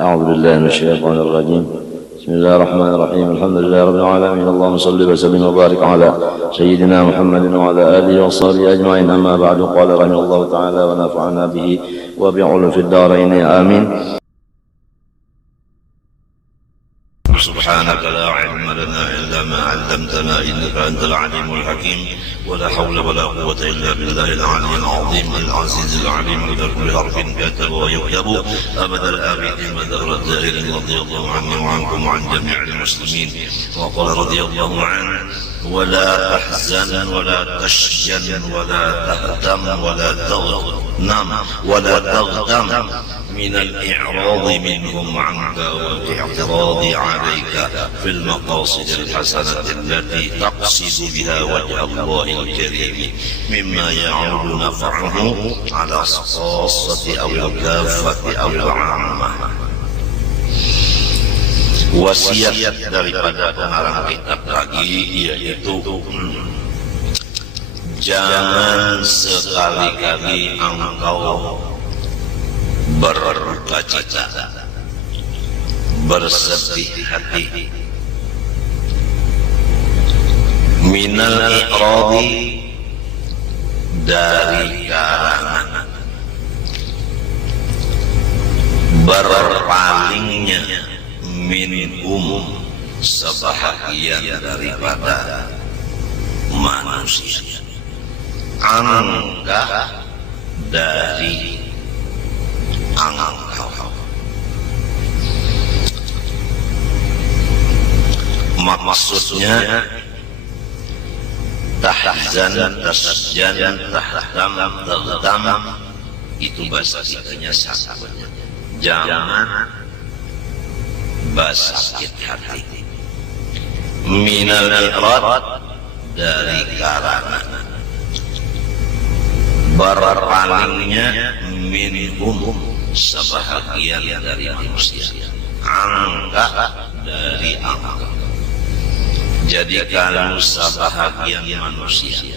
أعوذ بالله من الشيطان الرجيم. بسم الله الرحمن الرحيم. الحمد لله رب العالمين. اللهم صل وسلم وبارك على سيدنا محمد وعلى آله وصحبه أجمعين. أما بعد، قال رحمه الله تعالى ونفعنا به وبعلوم في الدارين آمين. سبحانك لا علم لنا إلا ما علمتنا إنك أنت العليم الحكيم. ولا حول ولا قوة إلا بالله العلي العظيم العزيز العليم إذا كل حرف كتب ويكتب أبد الآبدين مدار الدائرين. رضي الله عني وعنكم وعن جميع المسلمين. وقال رضي الله عنه: ولا تحزن ولا تشجن ولا تهتم ولا تغنم ولا تغتم من الإعراض منهم عنك والاعتراض عليك في المقاصد الحسنة التي تقصد بها وجه الله الكريم، مما يعود نفعه على الخاصة أو الكافة أو العامة. Wasiat daripada pengarang kitab tadi yaitu jangan sekali-kali engkau berduka cita, bersedih hati, minal i'radi, dari karangan berpalingnya minhum, sebahagian daripada manusia, angka dari engkau. Maksudnya tahzan, tasjan, tahtam, taghtam, itu bahasa kitanya sama. Jangan bersakit hati. Minal i'rad, dari karangan berpalingnya minhum, sebahagian dari manusia, angka dari angka. Jadi kalau sebahagian manusia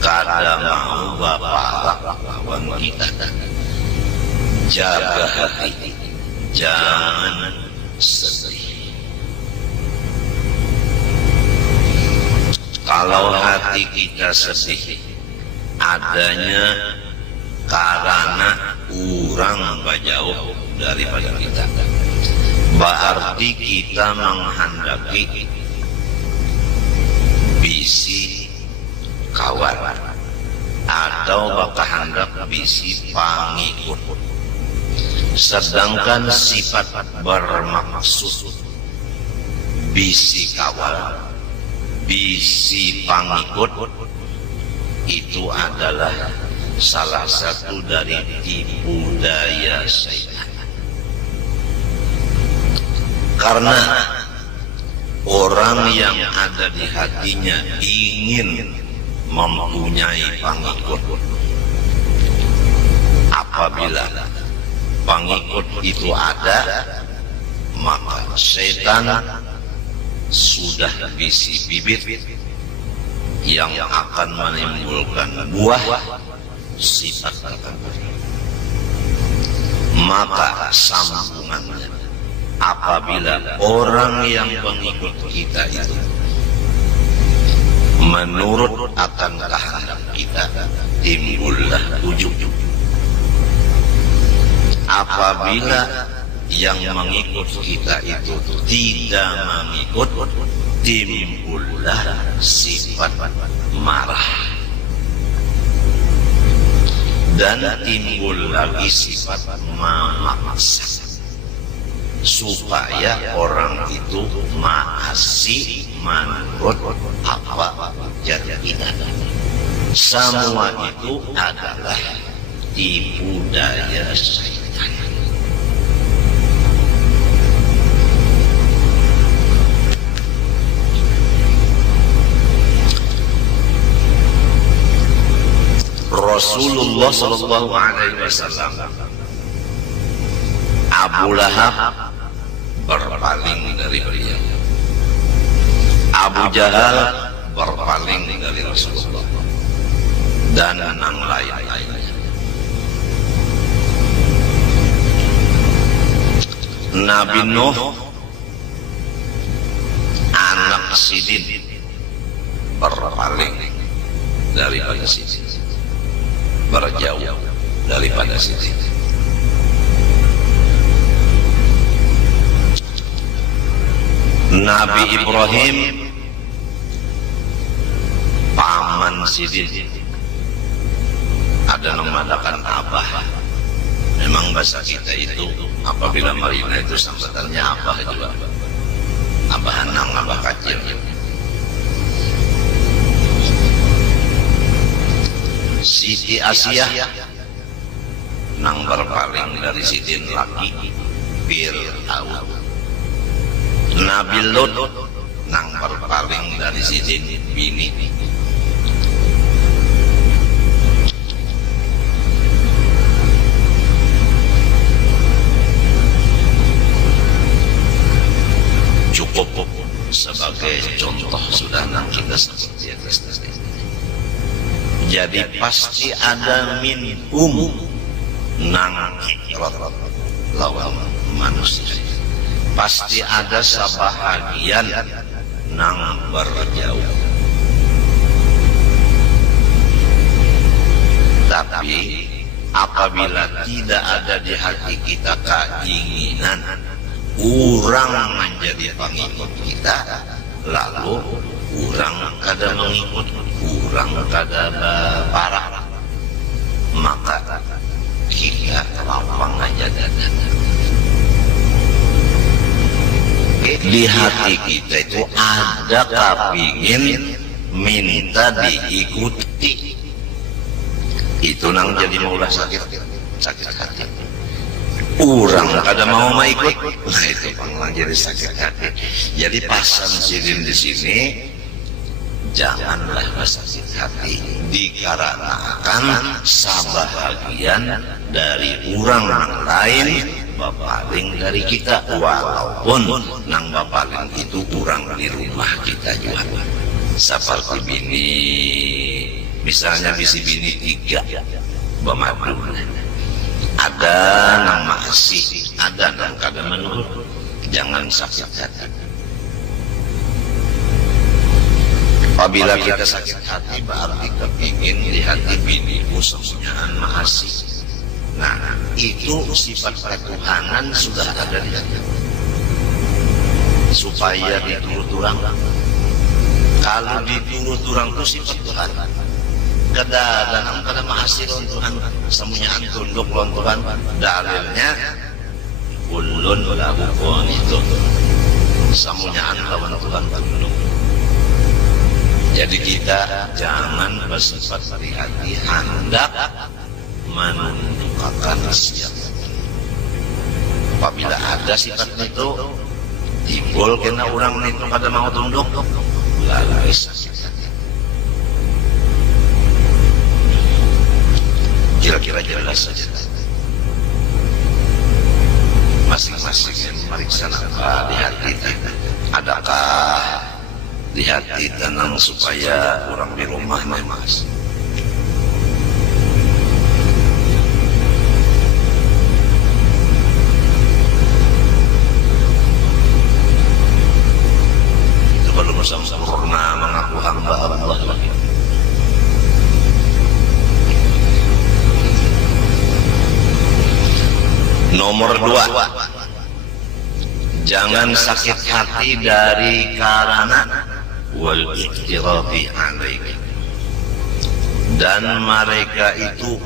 kada mau bapak lawan kita, jaga hati, jangan sedih. Kalau hati kita sedih, adanya karena orang jauh daripada kita, berarti kita menghadapi bisi kawan atau bakal hendak bisi pangikut. Sedangkan sifat bermaksud bisi kawan, bisi pangikut itu adalah salah satu dari tipu daya syaitan. Karena orang yang ada di hatinya ingin mempunyai pengikut, apabila pengikut itu ada, maka setan sudah bisi bibit yang akan menimbulkan buah sifat tertentu. Maka sambungannya, apabila orang yang pengikut kita itu menurut akan kehendak kita, timbullah ujub. Apabila yang mengikut kita itu tidak mengikut, timbullah sifat marah, dan timbul lagi sifat memaksa, supaya orang itu masih menurut apa jadi kita. Semua itu adalah tipu daya syaitan. Rasulullah sallallahu alaihi wasallam, Abu Lahab berpaling dari beliau, Abu Jahal berpaling dari Rasulullah, dan yang lain-lainnya. Nabi Nuh anak Sidin berpaling daripada Sidin, berjauh daripada Sidin. Nabi Ibrahim paman Sidin, ada memadakan abah. Memang bahasa kita itu apabila marina itu sambatannya abah juga, abah anang, abah kecil. Siti Asia nang berpaling dari Sidin laki Fir'aun. Nabi Lut nang berpaling dari Sidin bini. Cukup sebagai contoh sudah nang kita seperti atas tadi. Jadi pasti ada minhum nang ikrat lawan manusia. Pasti ada sebahagian nang berjauh. Tapi apabila tidak ada di hati kita keinginan orang menjadi pengikut kita, lalu orang kada mengikut, orang kada parah, maka kita lapang aja dada. Di hati kita itu ada kepingin minta diikuti, itu nang jadi maulah sakit hati. Orang kada mau ikut, nah itu panglang jadi sakit hati. Jadi pasan Sidin di sini, janganlah sakit hati dikarenakan sebahagian dari orang lain bapaling dari kita, walaupun nang bapaling itu orang di rumah kita juga. Seperti bini, misalnya bisi bini 3 bamadu, ada nang masih, ada nang kada menurut, jangan sakit hati. Apabila kita sakit hati berarti kepingin di hati biniku semuanya masih. Nah, itu sifat ketuhanan sudah ada di hati. Supaya diturut orang. Kalau diturut orang itu sifat Tuhan. Kadang-kadang kada mahasir Tuhan, semuanya tunduk lawan Tuhan. Dalilnya ulun lahu qanitun. Semuanya lawan Tuhan tunduk. Jadi kita jangan bersifat hati hendak menundukkan siapa. Apabila ada sifat itu timbul kena orang itu kada mau tunduk, lalu sakit hati. Kira-kira jelas saja. Masing-masing yang meriksa apa di hati kita. Adakah di hati tenang supaya orang di rumah mas? Itu belum sempurna mengaku hamba Allah lagi. Nomor 2, jangan sakit hati dari karena wal iktirafi alaika, dan mereka itu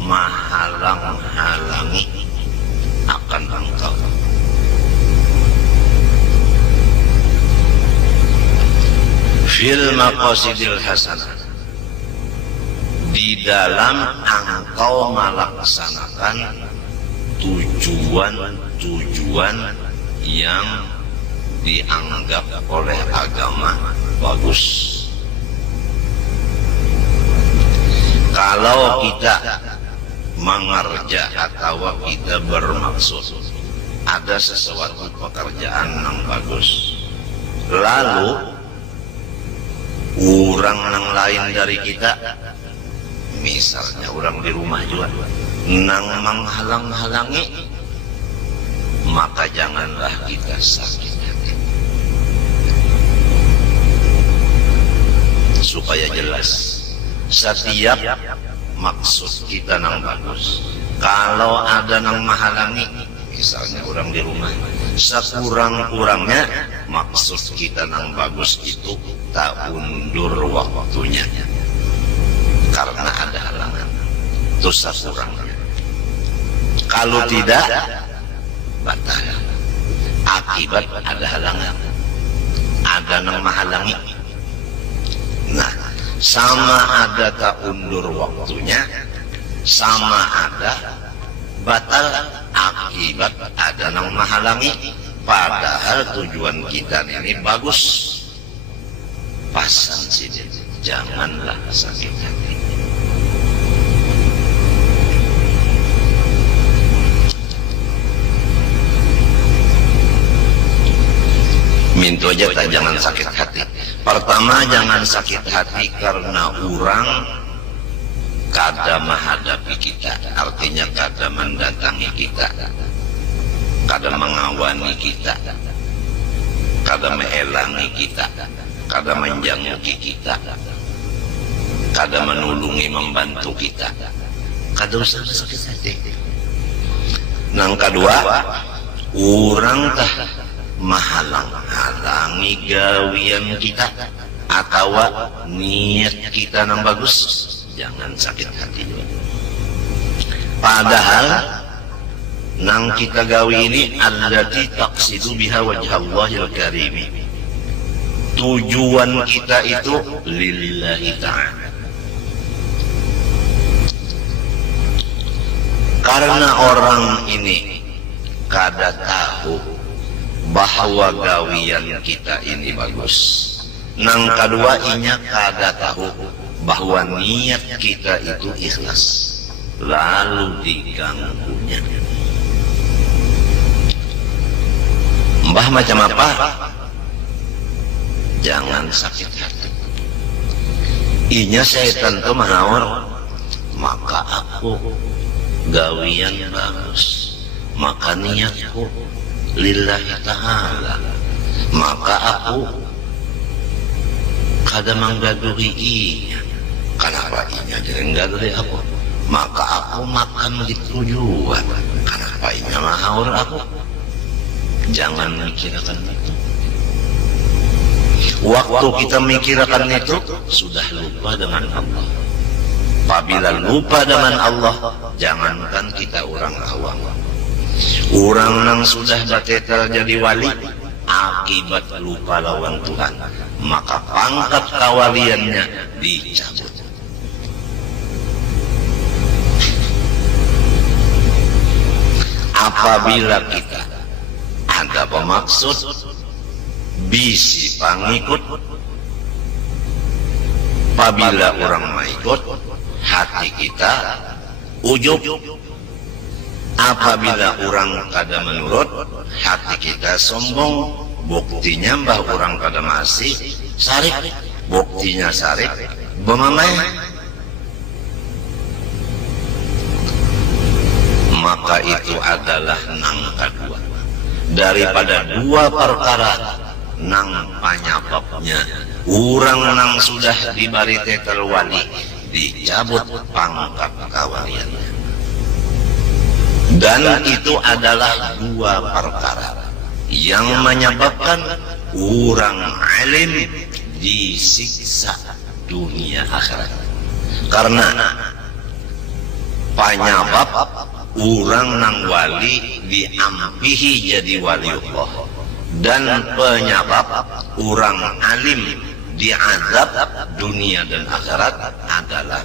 menghalang-halangi akan engkau. Fil maqasidil hasanah, di dalam engkau melaksanakan tujuan-tujuan yang dianggap oleh agama bagus. Kalau kita mengerja atau kita bermaksud ada sesuatu pekerjaan yang bagus, lalu orang yang lain dari kita, misalnya orang di rumah juga, nang menghalang-halangi, maka janganlah kita sakit hati. Supaya jelas, setiap maksud kita nang bagus, kalau ada nang menghalangi, misalnya orang di rumah, sekurang-kurangnya maksud kita nang bagus itu tak undur waktunya karena ada halangan, itu sekurangnya. Kalau tidak, batal akibat ada halangan, ada nang menghalangi. Nah, sama ada tak undur waktunya, sama ada batal akibat ada nang menghalangi. Padahal tujuan kita ini bagus. Pasan sini, janganlah sakit hati. Minta aja tak jangan sakit hati. Pertama, jangan sakit hati karena orang kada menghadapi kita, artinya kada mendatangi kita, kada mengawani kita, kada meelangi kita, kada menjangki kita, kada menolongi membantu kita, kada usah sakit hati. Nang kedua, orang tah menghalang-halangi gawian kita atau niat kita nang bagus, jangan sakit hati. Padahal nang kita gawi ini allati taqsidu biha wajhallahil karim, tujuan kita itu lillahi ta'ala. Karena orang ini kada tahu bahwa gawian kita ini bagus. Nang kedua, inya kada tahu bahwa niat kita itu ikhlas, lalu diganggunya. Mbah macam apa? Jangan sakit hati. Inya setan tuh menawar, maka aku gawian bagus, maka niatku lillahi ta'ala, maka aku kada menggaduhi inya. Kenapa inya jangan gaduhi aku? Maka aku makan di tujuan. Kenapa inya mahaur aku? Jangan mikirkan itu. Waktu kita mikirkan itu, sudah lupa dengan Allah. Apabila lupa dengan Allah, jangankan kita orang awam, orang yang sudah batetel jadi wali, akibat lupa lawan Tuhan, maka pangkat kawaliannya dicabut. Apabila kita ada pemaksud, bisi pangikut, apabila orang mengikut, hati kita ujub. Apabila orang kada menurut, hati kita sombong. Buktinya mbah orang kada masih sarik, buktinya sarik bemamai. Maka itu adalah nang kedua daripada dua perkara nang penyebabnya orang nang sudah diberi titel wali dicabut pangkat kawaliannya. Dan itu adalah dua perkara yang menyebabkan orang alim disiksa dunia akhirat. Karena penyebab orang nang wali diampihi jadi waliullah, dan penyebab orang alim diazab dunia dan akhirat adalah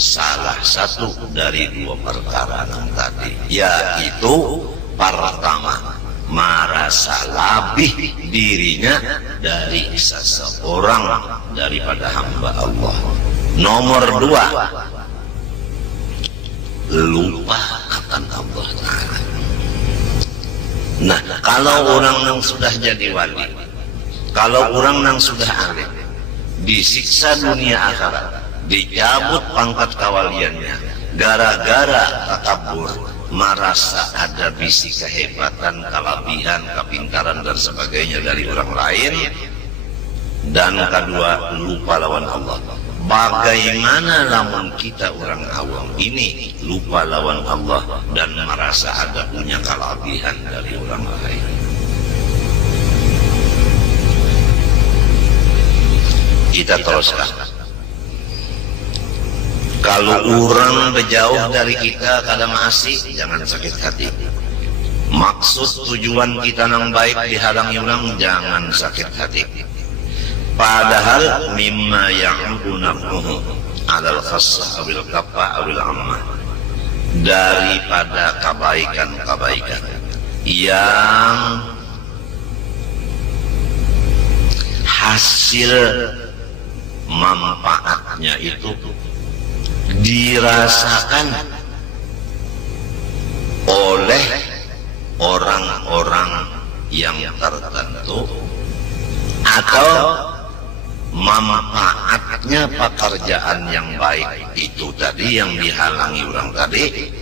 salah satu dari dua perkara tadi, yaitu pertama, merasa lebih dirinya dari seseorang daripada hamba Allah. Nomor dua, lupa akan Allah Ta'ala. Nah, kalau orang yang sudah jadi wali, kalau orang yang sudah alim, disiksa dunia akhirat, dicabut pangkat kawaliannya gara-gara takabur, merasa ada bisi kehebatan, kelebihan, kepintaran dan sebagainya dari orang lain. Dan kedua, lupa lawan Allah. Bagaimana lamun kita orang awam ini lupa lawan Allah dan merasa ada punya kelebihan dari orang lain? Kita teruskan. Kalau orang berjauh dari kita kadang asik, jangan sakit hati. Maksud tujuan kita yang baik dihalangi orang, jangan sakit hati. Padahal mimma ya'udu naf'uhu 'alal khassah awil kafa awil ammah, daripada kebaikan-kebaikan yang hasil manfaatnya itu dirasakan oleh orang-orang yang tertentu, atau manfaatnya pekerjaan yang baik itu tadi yang dihalangi orang tadi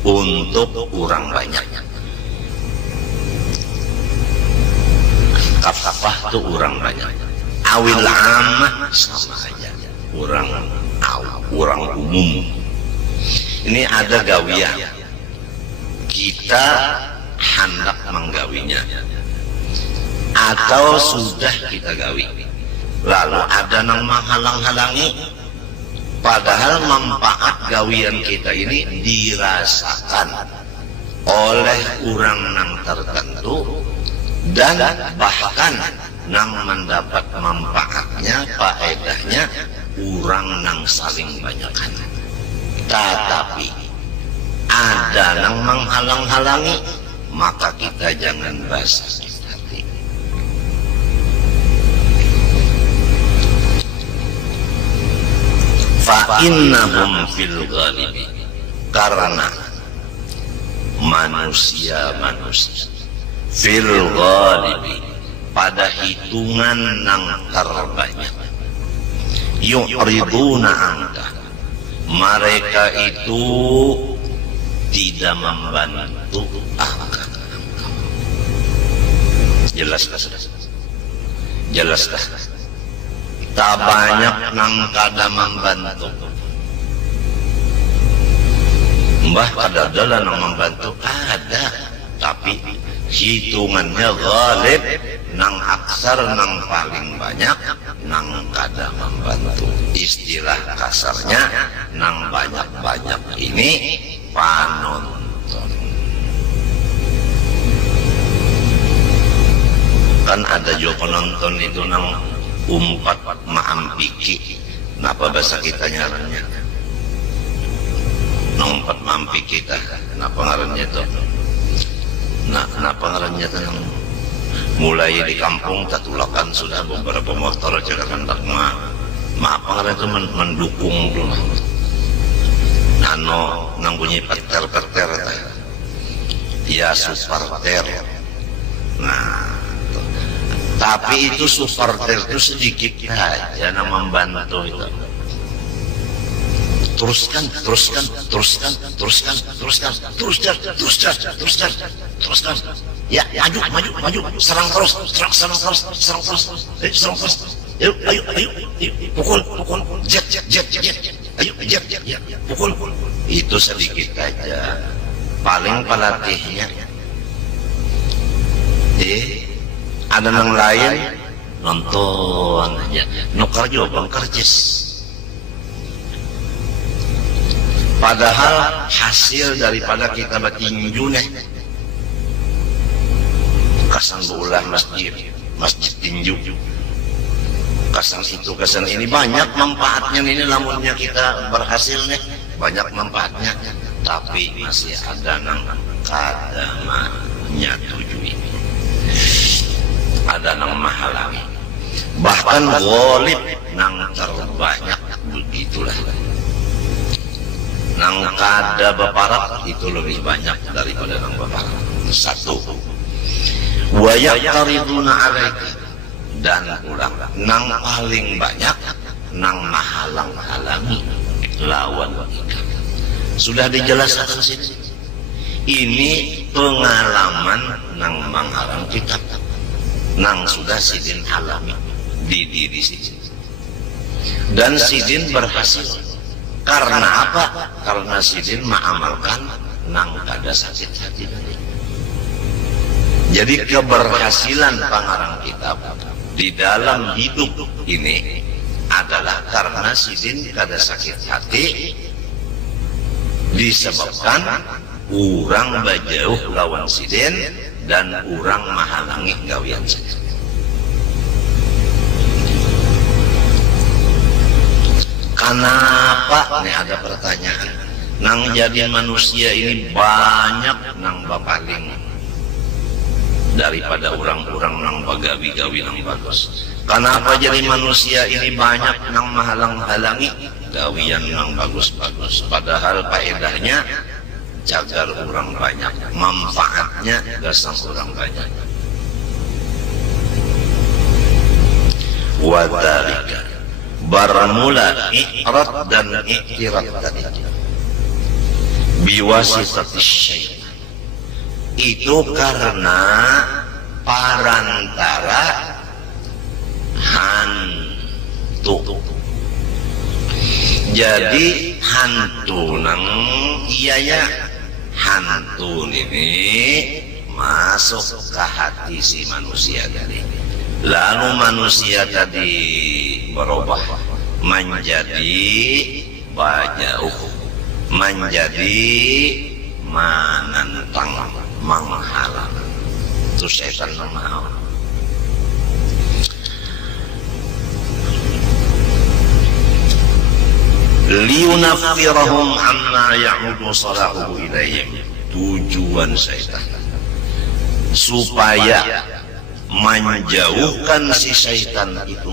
untuk orang banyak. Kafah itu orang banyak, awil ammah sama aja, orang umum. Ini ada gawian, kita hendak menggawinya atau sudah kita gawi, lalu ada yang menghalang-halangi, padahal manfaat gawian kita ini dirasakan oleh orang yang tertentu, dan bahkan yang mendapat manfaatnya, faedahnya orang yang saling banyakkan. Tetapi ada yang menghalang-halangi, maka kita jangan basa hati. Fa'innahum fil ghalibi, karena manusia fil ghalibi, pada hitungan yang terbanyak, yu'riduna anka, mereka itu tidak membantu akan engkau. Jelas. Tak banyak nang kada membantu. Mbah kada adalah nang membantu, ada, tapi hitungannya ghalib, nang aksar, nang paling banyak, nang kada membantu. Istilah kasarnya, nang banyak-banyak ini panonton. Kan ada juga penonton itu nang umpat maampiki. Kenapa bahasa kita nyarannya? Nang umpat maampiki kita. Kenapa ngarannya itu? Nah, kenapa ngarannya itu? Mulai di kampung tatulakan sudah beberapa motor jaga hendak apa ngarannya itu mendukung dulu. Nano nang bunyi peter ya superter. Nah, tapi itu superter itu sedikit aja yang membantu itu. Teruskan, ya, maju, serang terus, ayo, pukul, jet, ayo, pukul, itu sedikit aja, paling pelatihnya. Ada yang lain nonton aja, nukar juga kerjes. Padahal hasil daripada kita bertinju nih, kasang bola masjid tinju, kasang itu kasang ini, banyak manfaatnya ini. Lamunnya kita berhasil nih, banyak manfaatnya, tapi masih ada yang kada menyetujui, ada yang menghalangi, bahkan ghalib yang terbanyak begitulah. Nang kada beparat itu lebih banyak daripada nang beparat. Satu, wa yaqtariduna alaika, dan ulang, nang paling banyak nang mahalang-halangi lawan kita. Sudah dijelaskan sini. Ini pengalaman nang mangharang kita, nang sudah sidin alami di diri sidin. Dan sidin berhasil. Karena apa? Karena sidin mengamalkan nang kada sakit hati tadi. Jadi keberhasilan pengarang kitab di dalam hidup ini adalah karena sidin kada sakit hati, disebabkan urang bajauh lawan sidin dan urang mahalangi gawian sidin. Kenapa? Nih ada pertanyaan. Nang jadi manusia ini banyak nang bapaling daripada orang-orang nang bagawi-gawi nang bagus. Kenapa jadi manusia ini banyak nang mahalang-halangi gawian nang bagus-bagus? Padahal faedahnya jagar orang banyak, manfaatnya gasang orang banyak. Wadalika bermula i'rad dan i'tirad tadi biwasitatis syaitan, itu karena parantara hantu. Jadi hantu nang iya hantu ini masuk ke hati si manusia tadi. Lalu manusia tadi berubah menjadi bajauh, menjadi menantang, menghalang. Itu setan menghalang. Liyunaffirahum amma ya'udu salahuhu ilaihim. Tujuan setan supaya menjauhkan si syaitan itu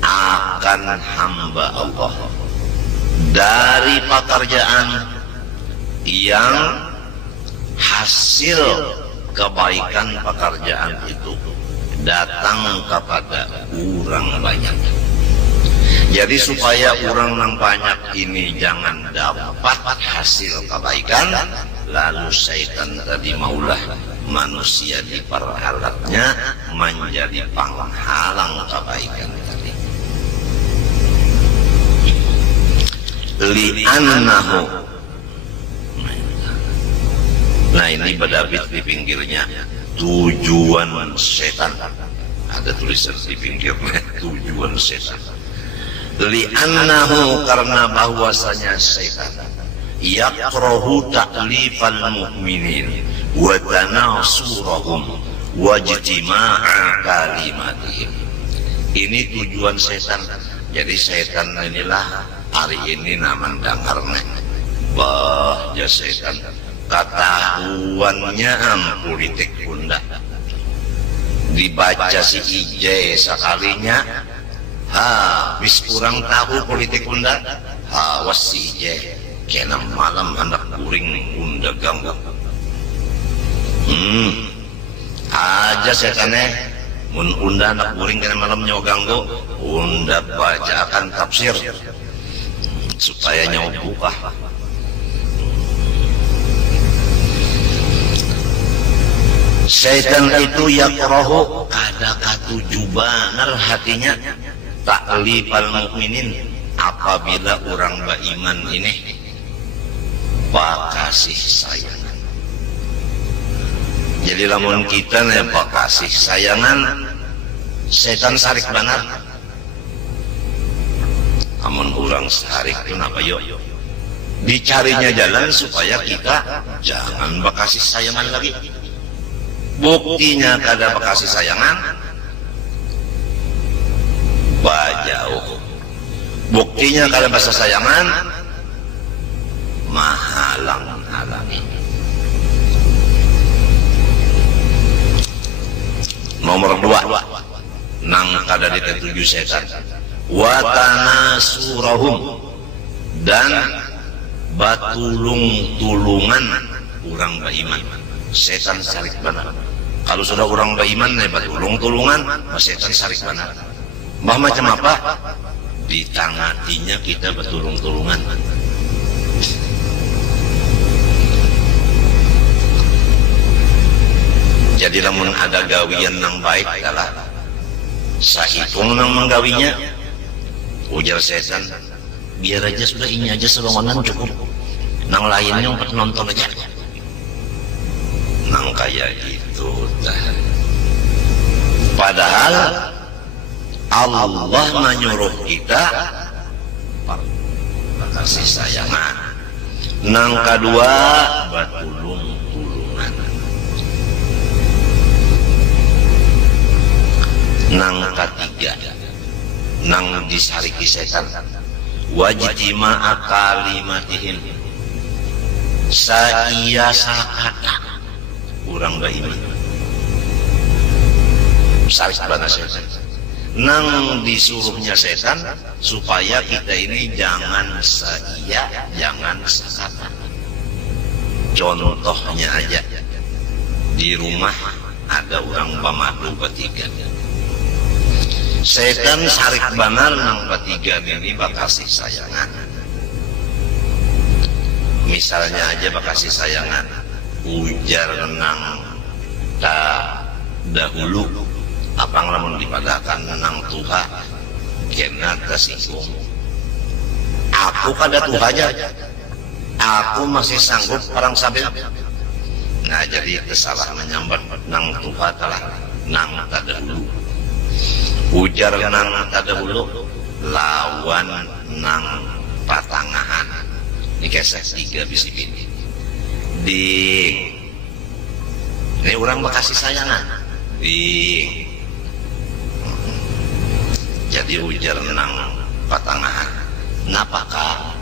akan hamba Allah dari pekerjaan yang hasil kebaikan pekerjaan itu datang kepada orang banyak. Jadi supaya orang yang banyak ini jangan dapat hasil kebaikan, lalu syaitan tadi maulah manusia diperalatnya menjadi penghalang kebaikan tadi. Li'annahu, nah ini berdabit di pinggirnya, tujuan setan. Ada tulisan di pinggirnya, tujuan setan. Li'annahu, karena bahwasanya setan yakrahu ta'lifal mu'minin wa tanasurahum wa ijtima'a kalimatihim. Ini tujuan setan. Jadi setan inilah hari ini naman dengarnya bah ya setan ketahuannya politik bunda dibaca si IJ sekalinya habis kurang tahu politik bunda awas si IJ kena malam hendak kuring bunda ganggu aja setannya mun unda anak kuring kena malam nyawa ganggu unda baca akan tafsir supaya nyawa buka. Syaitan itu yakrahu kada katuju banar hatinya ta'lifal mukminin, apabila orang beriman ini pakasih sayangan. Jadi lamun kita nih pakasih sayangan, setan sarik banar. Amun orang sarik itu apa yuk? Dicarinya jalan supaya kita jangan bekasih sayangan lagi. Buktinya kada bekasih sayangan, bajauh. Buktinya kada bekasih sayangan, mahalang-halangi. Nomor 2, nang kada diketuju setan. Wa tanasurahum, dan batulung-tulungan orang beriman. Setan sarik banar. Kalau sudah orang beriman batulung-tulungan, setan sarik banar. Bah macam apa? Ditangatinya kita batulung-tulungan. Jadi lamun ada gawian nang baik adalah sahitung nang menggawinya. Ujar setan, biar aja sudah ini aja selongonan cukup. Nang lainnya untuk nonton aja. Nang kayak gitu dah. Padahal Allah menyuruh kita kasih sayangan. Nang kedua batulung-tulungan. Nang ketiga nang disariki setan wajtima akalimatihim saia sakata urang da ini saris bana setan nang disuruhnya setan supaya kita ini jangan saia jangan sakata. Contohnya aja di rumah ada orang pamadu bertiga. Setan sarik banar nang bertiga ini bakasih sayangan. Misalnya aja bakasih sayangan, ujar nang dahulu, apa ngelamun dipadakan nang Tuha, kena tersinggung. Aku kada Tuha aja, aku masih sanggup perang sabit. Nah jadi kesalah menyambat nang Tuha telah nang tadahulu. Ujar nang tadahulu lawan nang patangahan. Ini kisah 3 bisi bini. Ini orang bekasih sayangan. Jadi ujar nang patangahan. Napakah?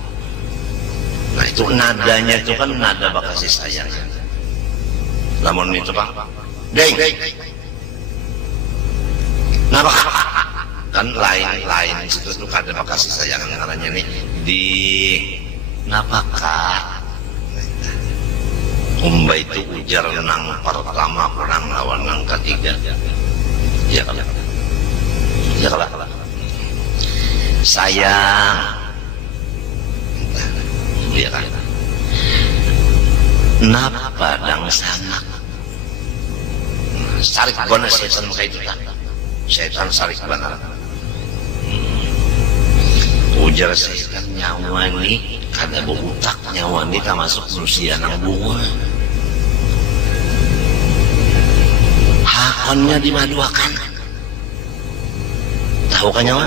Nah itu nadanya itu kan nada bekasih sayang. Lamun itu Pak. Deng. Napakah? Kan lain situ tuh kada bekasih sayangan ngarannya nih di napakah? Umba itu ujar nang pertama perang lawan nang ketiga. Ya kalah. Ya kalah. Sayang. Ya kan. Napa dang sana? Sarik bana setan kayak itu kan. Setan sarik bana. Ujar setan nyawa ni kada berutak nyawa ni termasuk manusia nang bunga. Hakonnya dimaduakan. Tahu kan nyawa?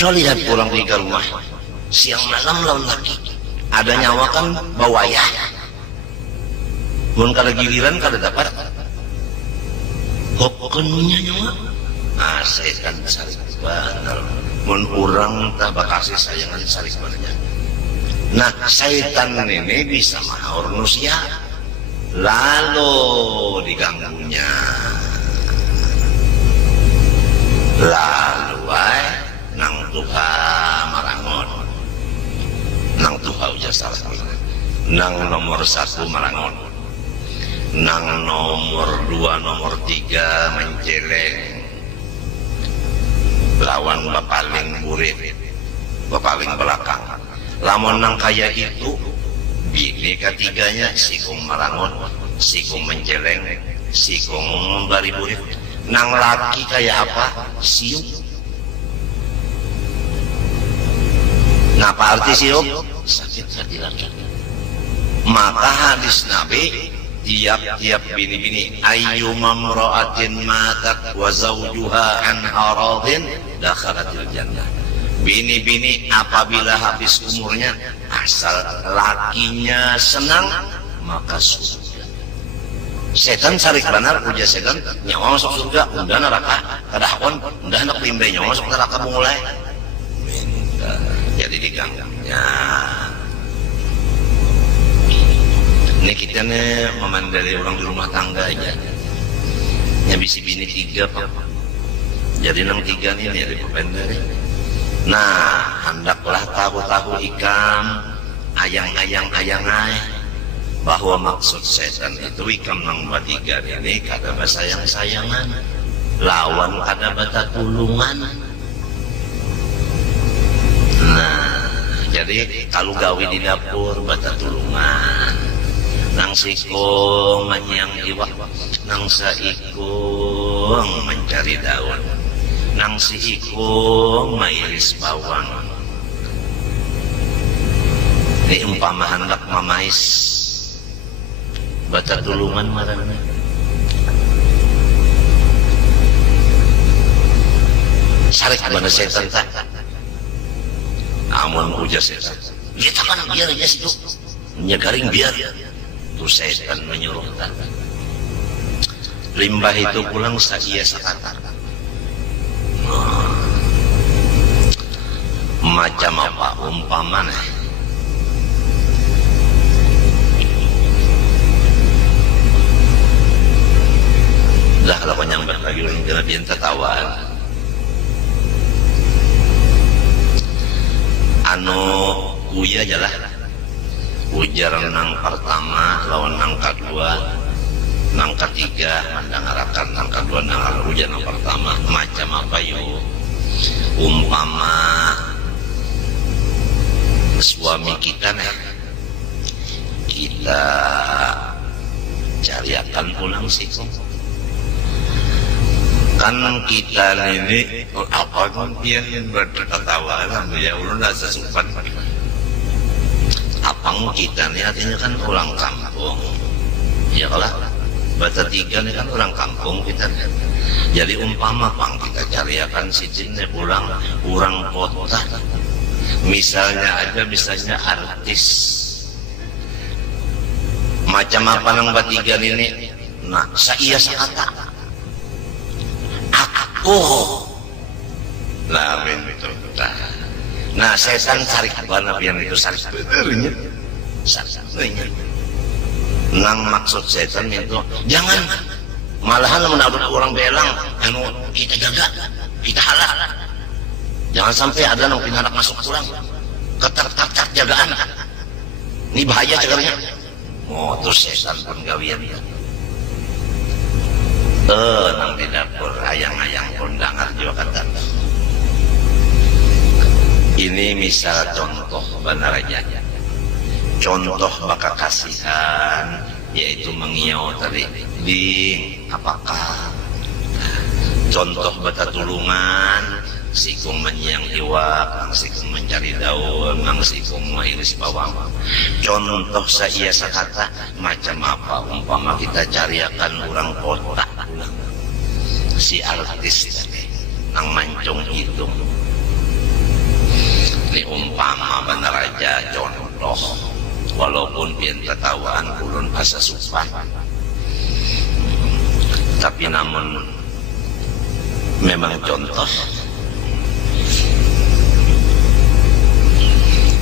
Coba lihat pulang di rumah. Siang malam lawan laki. Ada nyawa kan bawaya. Mun kada giliran kada dapat. Hokonnya nyawa. Ah setan sarik benar. Mun urang tak bakasih sayangan sarik bananya. Nah setan ini bisa mahur manusia. Lalu diganggunya. Lalu nang Tuha marangon. Nang Tuha ujar salah. Nang nomor 1 marangon. Nang nomor 2 nomor 3 menjeleng. Lawan bapaling burit, bapaling belakang. Lamun nang kaya itu, bini ketiganya sikung marangon, sikung menjeleng, sikung membari burit. Nang laki kaya apa? Siup. Napa arti siup? Sakit hati laki. Maka hadis Nabi tiap-tiap bini-bini ayyuma mra'atin matat wa zawjuha an aradin dakhalatil jannah. Bini-bini apabila habis umurnya asal lakinya senang maka surga. Setan sarik benar ujar setan nyawa masuk surga unda neraka kadahon unda nak limbe nyawa masuk neraka mulai. Jadi diganggangnya. Ini kita nih memandiri orang di rumah tangga aja. Nyabisi bini 3 Pak. Jadi 6 3 nih dari pependari. Nah, hendaklah tahu-tahu ikam ayang-ayang bahwa maksud setan itu ikam nang 3 ini kada basayang-sayangan. Lawan kada bata tulungan. Nah, jadi kalau gawe di dapur bata tulungan. nang sikung manyang iwak, nang saikung mencari daun, nang sikung mairis bawang. Ini umpama hendak mamais bata tulungan marana. Sarik mana setan tak? Amun ujas setan. Dia takkan biar ya situ. Nyagaring biar. Tu setan menyuruh tak. Limbah itu pulang saia sakata. Macam apa umpamanya? Dah kalau penyambat lagi orang kena biar tertawaan. Anu uya jalah ujar nang pertama lawan nang kedua nang ketiga mandang arakan nang kedua nang ujar nang pertama macam apa yuk umpama suami kita nih kita cariakan pulang sikung kan kita ini apa pun dia berketawa ya ulun rasa sopan apang kita ini artinya kan orang kampung ya kalau bata tiga ini kan orang kampung kita jadi umpama pang kita cariakan si jinnya pulang orang kota misalnya artis macam apa nang batigan ini nah saya sakata oh, lamin itu. Nah, setan sarik bana pian itu sarik benernya, sarik. Nang maksud setan itu jangan malahan menabrak orang belang, anu kita jaga, kita halal. Jangan sampai ada nang pinanak masuk kurang, ketat jagaan. Ini bahaya cegarnya. Oh, terus setan pun gawian ya. Nang di dapur ayang-ayang kondangan juga kata ini misal contoh benar aja contoh bakal kasihan yaitu mengiau tadi di apakah contoh bata tulungan sikung menyang iwak sikung mencari daun sikung mairis bawang contoh saya sakata macam apa umpama kita cariakan orang kota si artis tadi nang mancung hidung ini umpama benar aja contoh walaupun pian ketawaan ulun asa supan tapi namun memang contoh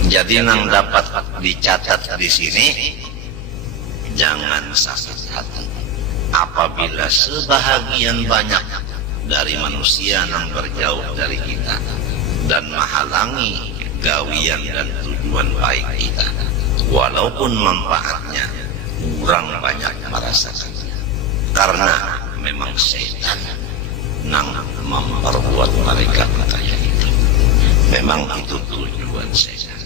jadi nang dapat dicatat di sini jangan sakit hati apabila sebahagian banyak dari manusia yang berjauh dari kita dan menghalangi gawian dan tujuan baik kita walaupun manfaatnya kurang banyak merasakannya karena memang setan yang memperbuat mereka kayak itu memang itu tujuan setan.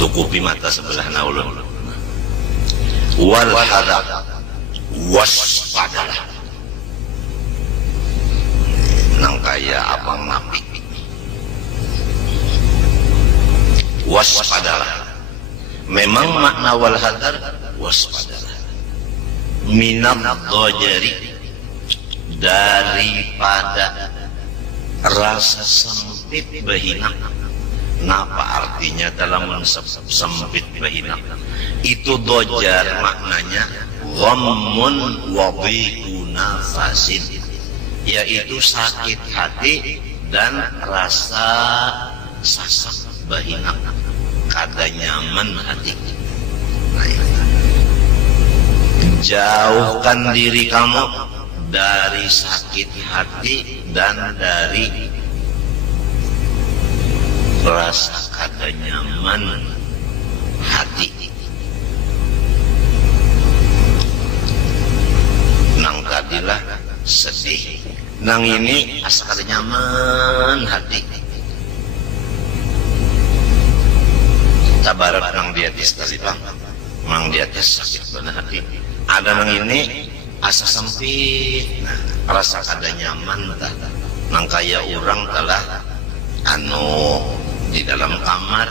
Tukupi mata sebelah naulun wal hadar waspadalah nang kaya abang napi waspadalah memang makna wal hadar waspadalah minam dojari daripada rasa sempit bahina. Napa artinya dalam sempit bahina itu dojar maknanya ghammun wa dhiqu nafasin yaitu sakit hati dan rasa sasak bahina kada nyaman hati. Jauhkan diri kamu dari sakit hati dan dari rasa kada nyaman hati. Nang tadilah sedih, nang ini asa kada nyaman hati. barat nang di atas tadi bang, nang di atas sakit benar hati. Ada nang ini asa sempit, nah, rasa kada nyaman tak, nang kaya orang telah di dalam kamar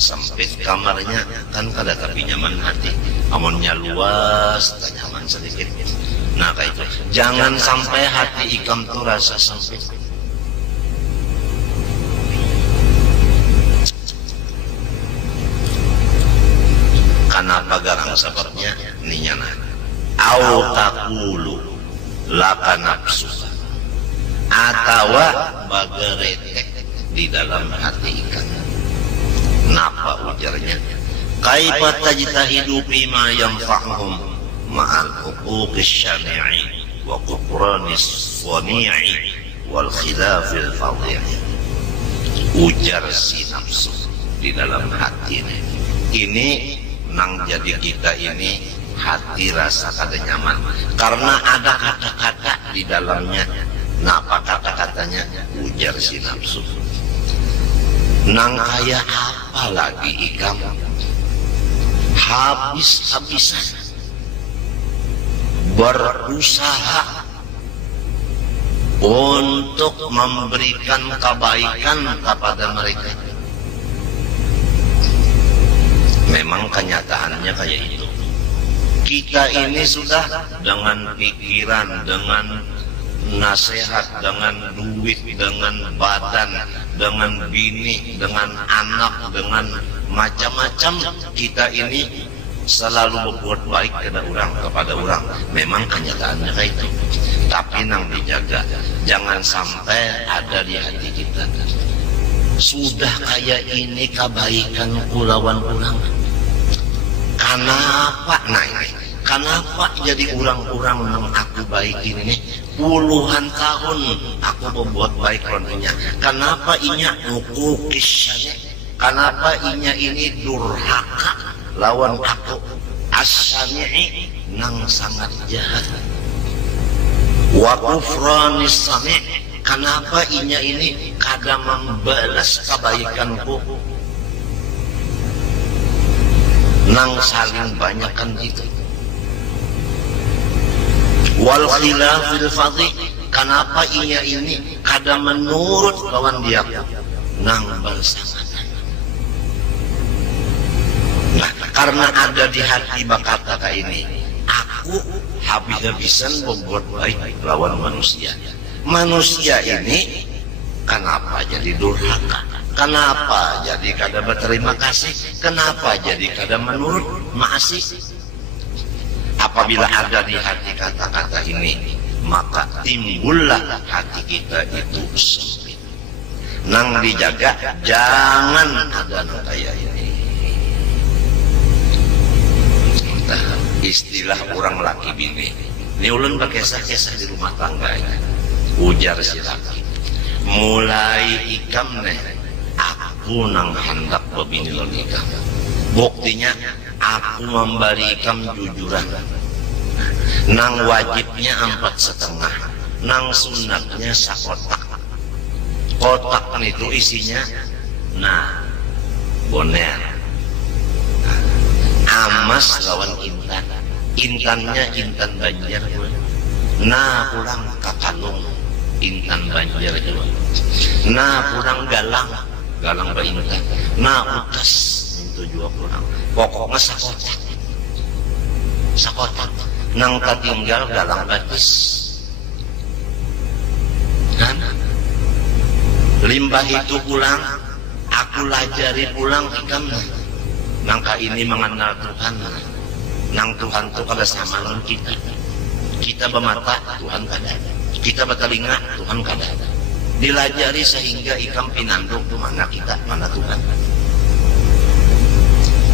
sempit kamarnya kan kada tapi nyaman hati, amonnya luas tak nyaman sedikit. Nah kayak itu, jangan sampai hati ikam tuh rasa sempit. Kenapa garang sebabnya ninyana au taqulu laka nafsu atawa bageretek di dalam hati ikan. Napa ujarnya? Kaifa tajtahidu bima yanfa'uhum ma'al huquqis syami'i wa kufranis wani'i wal khilafil fadhi'i. Ujar si nafsu di dalam hati ini nang jadi kita ini hati rasa kada nyaman karena ada kata-kata di dalamnya. Nah apa kata-katanya? Ujar si nafsu, nang kaya apa lagi ikam habis-habisan berusaha untuk memberikan kebaikan kepada mereka. Memang kenyataannya kayak itu. Kita ini sudah dengan pikiran, dengan nasihat, dengan duit, dengan badan, dengan bini, dengan anak, dengan macam-macam, kita ini selalu berbuat baik kepada orang. Memang kenyataannya kayak itu. Tapi nang dijaga, jangan sampai ada di hati kita sudah kayak ini kebaikan lawan orang. Kenapa kenapa jadi orang-orang yang aku baik ini puluhan tahun aku membuat baik lawannya? Kenapa inya ukukisnya? Kenapa inya ini durhaka lawan aku? Asyami'i nang sangat jahat. Wa kufranis sami', kenapa inya ini kada membalas kebaikanku? Nang saling banyakkan itu. Wal khilafil fadhi, kenapa inya ini kada menurut kawan dia? Nang bersamaan. Nah, karena ada di hati bakata ka ini, aku habis-habisan membuat baik lawan manusia. Manusia ini kenapa jadi durhaka? Kenapa jadi kada berterima kasih? Kenapa jadi kada menurut maasih? Apabila ada di hati kata-kata ini, maka timbullah hati kita itu sempit. Nang dijaga, jangan ada kayak ini. Nah, istilah orang laki bini. Ini ulun berkesah-kesah di rumah tangga ini. Ujar si laki, mulai ikam nih aku nang hendak bebini lo nikah. Buktinya aku memberikan jujuran. Nang wajibnya 4,5, nang sunatnya sakotak. Kotak itu isinya nah boner, amas lawan intan. Intannya intan Banjar. Nah pulang kakalung intan Banjar juga. Nah pulang galang berintan. Nah utas itu juga pulang. Pokoknya sakotak. Nang katinggal galang batis. Kan? Limbah itu pulang, aku lajari pulang ikam. Nangka ini mengenal Tuhan. Nang Tuhan itu kada sama dengan kita. Kita bermata, Tuhan kada. Kita bertelinga, Tuhan kada. Dilajari sehingga ikam pinandung tu mana kita, mana Tuhan.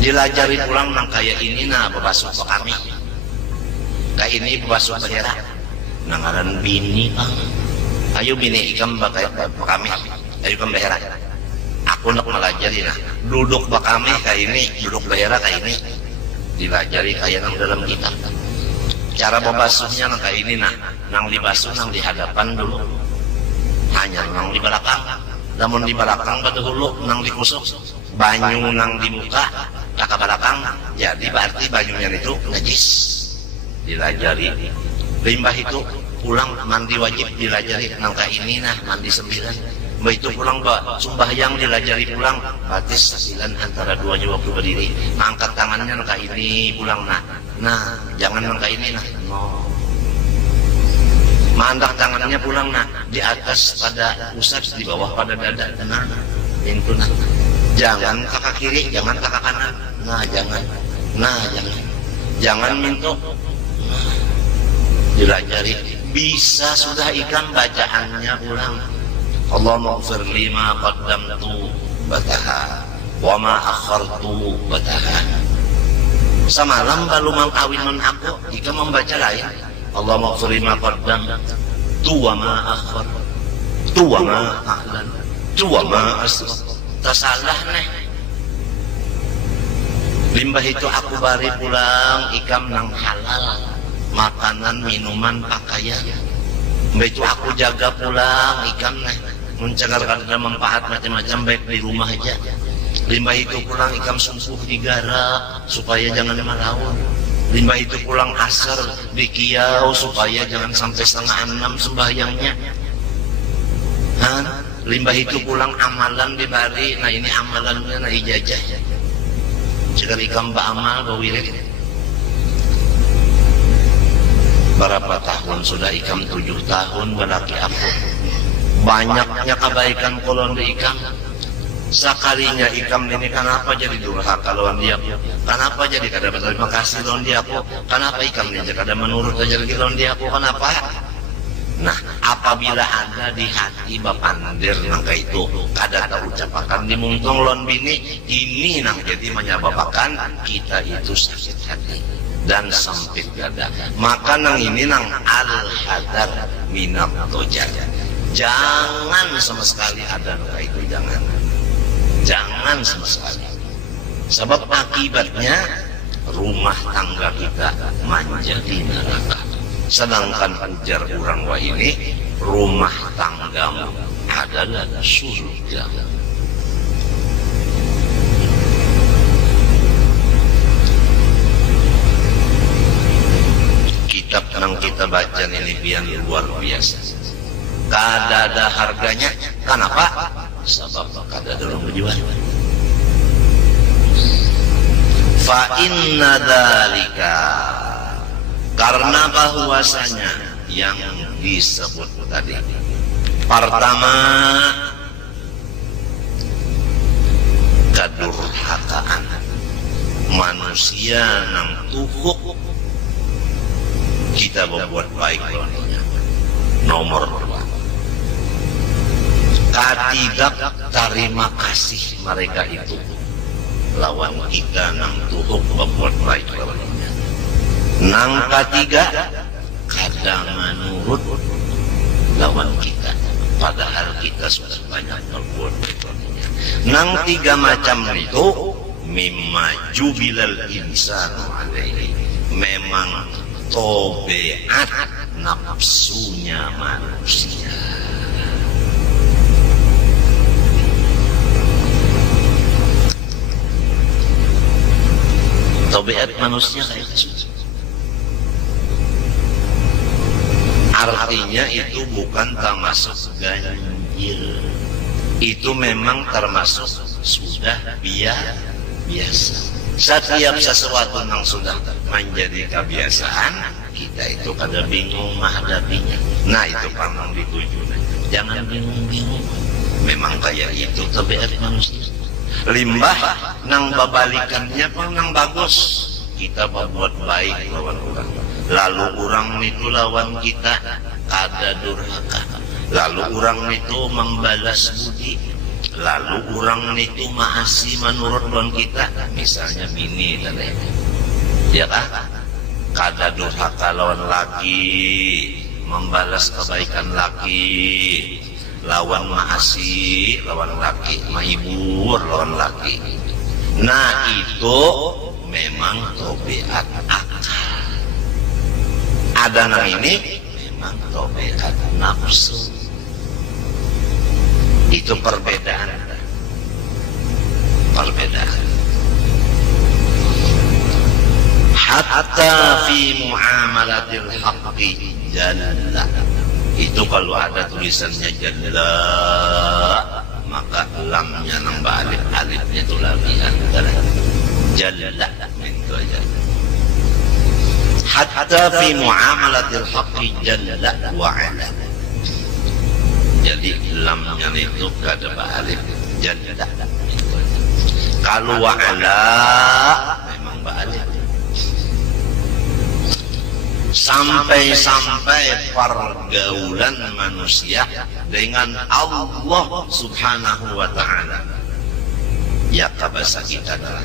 Dilajari pulang nang kaya ini nah bebasuh ke kami. Kayak ini bebasuh behera. Nangaran bini bang. Ayo bini ikam pakai kami. Ayo ikam behera. Aku nak melajari nah. Duduk ke kami kayak ini, duduk behera kayak ini. Dilajari kayak nang dalam kitab. Cara membasuhnya nang kayak ini nah. Nang dibasuh nang di hadapan dulu. Hanya nang di belakang. Namun di belakang pada hulu nang dikusuk. banyu nang di muka kakak belakang, jadi berarti banyunya itu najis, dilajari. Limbah itu pulang mandi wajib dilajari, nangka ini nah mandi 9. Mbak itu pulang sembahyang dilajari pulang, berarti 9 antara duanya waktu berdiri. Angkat tangannya nangka ini pulang nah jangan nangka ini nah. No. Mandak tangannya pulang nah di atas pada pusat, di bawah pada dada. Nah itu nah. Jangan kakak kiri, jangan kakak kanan. Nah jangan minto. Nah, dilajari. Bisa sudah ikan bacaannya ulang. Allahumma ighfir li ma qaddamtu bataha wa ma akhartu bataha. Semalam baru mengkawin aku, jika membaca lain. Allahumma ighfir li ma qaddamtu wa ma akhartu wa ma a'lantu wa ma asrartu. Tersalah nih. Limbah itu aku bari pulang ikam nang halal, makanan, minuman, pakaian. Mbak itu aku jaga pulang ikam nih, mencengarkan ada manfaat macam-macam baik di rumah aja. Limbah itu pulang ikam sungguh digarap supaya jangan melawan. Limbah itu pulang asar di kiau supaya jangan sampai 5:30 sembahyangnya. Limbah itu pulang amalan dibari, nah ini amalannya nah ijazah. Jika ikam ba'amal bawirid. Berapa tahun sudah ikam? 7 tahun berarti aku. Banyaknya kebaikan kolon di ikam. Sekalinya ikam ini kenapa jadi durhaka lawan dia? Kenapa jadi kada berterima kasih lawan dia? Kenapa ikam ini kada menurut aja lagi lawan dia? Kenapa? Nah, apabila ada di hati bapandir nangka itu kada tahu ucapakan dimuntong lon bini, ini nang jadi menyebabkan kita itu sakit hati dan sempit dada. Maka nang ini nang al-hadar minat tojar. Jangan sama sekali ada nangka itu, jangan sama sekali. Sebab akibatnya rumah tangga kita menjadi neraka. Sedangkan ujar orang wah ini, rumah tanggamu adalah surga. Kitab yang kita baca ini biar luar biasa. Kada ada harganya. Kenapa? Sebab kada ada orang berjual. Fa inna dzalika, karena bahwasanya yang disebut tadi, pertama kedurhakaan manusia nang tuhuk kita berbuat baik lawannya. Nomor 2, katidak terima kasih mereka itu lawan kita nang tuhuk berbuat baik lawannya. Nang ketiga, kadang menurut lawan kita, padahal kita sudah banyak berbuat baiknya. Nang 3 macam itu, mimma jubilal insanu alaihi, memang tobeat nafsunya manusia. Tobeat manusia kayak itu. Artinya itu bukan termasuk ganjil, itu memang termasuk sudah biasa. Setiap sesuatu yang sudah menjadi kebiasaan, kita itu kada bingung menghadapinya. Nah itu pamang dituju. Jangan bingung-bingung. Memang kayak itu tabiat manusia. Limbah nang babalikannya pun nang bagus. Kita berbuat baik lawan orang. Lalu orang itu lawan kita kada durhaka. Lalu orang itu membalas budi. Lalu orang itu maasi menurut lawan kita. Misalnya bini tadi, ya kan? Kada durhaka lawan laki, membalas kebaikan laki. Lawan maasi lawan laki, mahibur lawan laki. Nah itu memang tobeat akal. Ada nang ini memang tobeat nafsu. Itu perbedaan. perbedaan. Hatta fi muamalatil haqqi jalla. Itu kalau ada tulisannya jalla, maka lamnya nambah alif, alifnya itu lagi antara jalla, itu aja. Hatta fi muamalatil haqqi jalla wa ala. Jadi lamnya itu kada alif jalla. Kalau wa ala memang alif. Sampai-sampai pergaulan manusia dengan Allah Subhanahu wa ta'ala. Ya bahasa kita adalah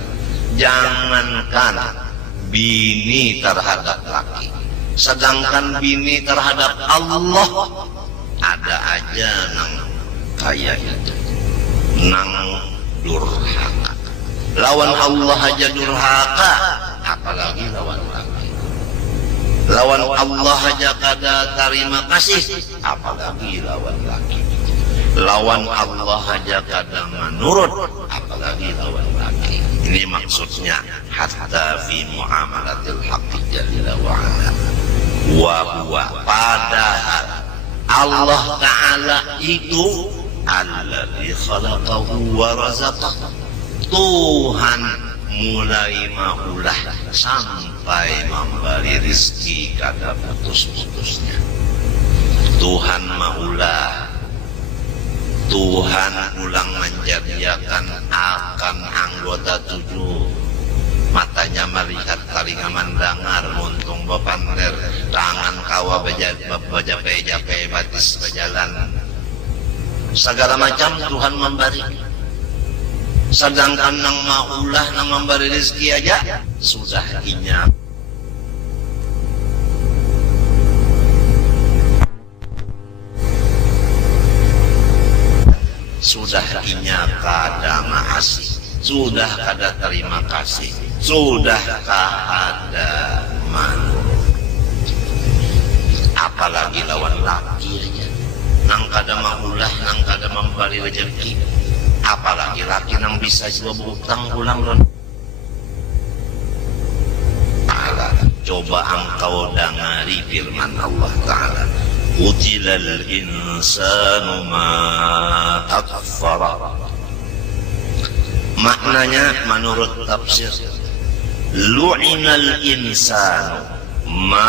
jangankan bini terhadap laki, sedangkan bini terhadap Allah ada aja nang kayak itu, nang durhaka. Lawan Allah aja durhaka, apalagi lawan laki. Lawan Allah aja kada terima kasih, apalagi lawan laki. Lawan Allah aja kada menurut, apalagi lawan laki. Ini maksudnya hatta fi muamalatil haqqi jalla wa ala. Wa huwa, padahal Allah Ta'ala itu alladzi khalaqahu wa razaqahu. Tuhan mulai maulah sampai memberi rizki kada putus-putusnya. Tuhan maulah, Tuhan ulang menjadikan akan anggota tujuh. Matanya melihat, telinga mendengar, muntung bepander, tangan kawa bejape-jape, batis berjalan. Segala macam Tuhan memberi. Sedangkan nang maulah nang memberi rezeki aja sudah inyap. Sudah inyap kada makasih, sudah kada terima kasih, sudah kada manut. Apalagi lawan laki aja nang kada maulah, nang kada memberi rezeki. Apalagi laki nang bisa juga berutang pulang lon. Coba engkau dengari firman Allah Ta'ala. Qutilal insanu ma akfara. Maknanya menurut tafsir, lu'inal insanu ma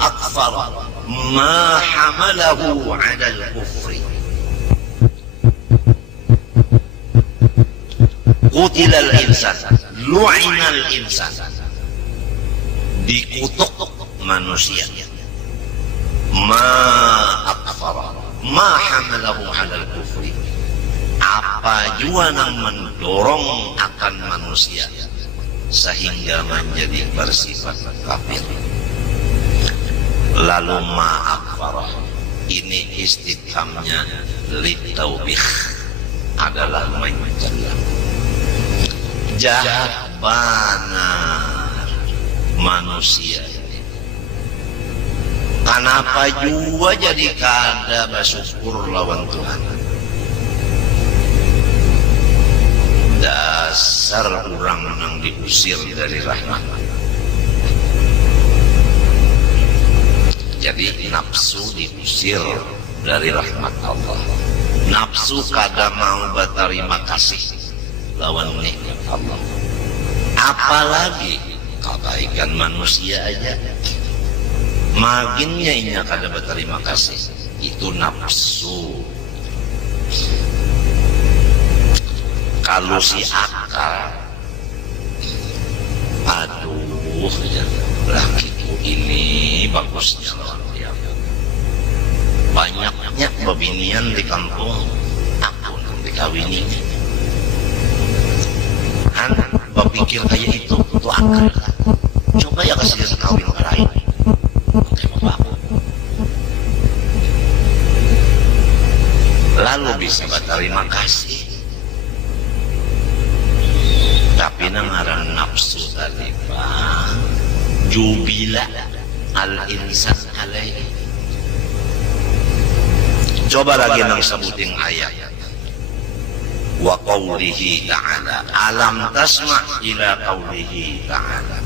akfara ma hamalahu 'ala al-kufri. Qutilal insan, lu'inal insan, dikutuk manusia. Ma akfara ma hamalahu 'ala al-kufri. Apa jua yang mendorong akan manusia sehingga menjadi bersifat kafir. Lalu ma akfara, ini istifhamnya litaubih, adalah mencela. Jahat benar manusia ini. Kenapa juga jadi kada bersyukur lawan Tuhan? Dasar orang yang diusir dari rahmat. Jadi nafsu diusir dari rahmat Allah. Nafsu kada mau berterima kasih lawan nikmat Allah. Apalagi kebaikan manusia aja, maginnya ini kada berterima kasih. Itu nafsu. Kalau si akal, aduh ya, lakiku ini bagusnya lawan dia. Banyaknya bebinian di kampung, aku nang dikawini. Berpikir kayak itu akal kan. Coba ya kasih kawin ke lain. Kayak apa? Lalu bisa berterima kasih. Tapi nangaran nafsu tadi bang, jubila al-insan alaihi. Coba lagi nang sebutin ayat. wa qawlihi ta'ala. Alam tasma' ila qawlihi ta'ala.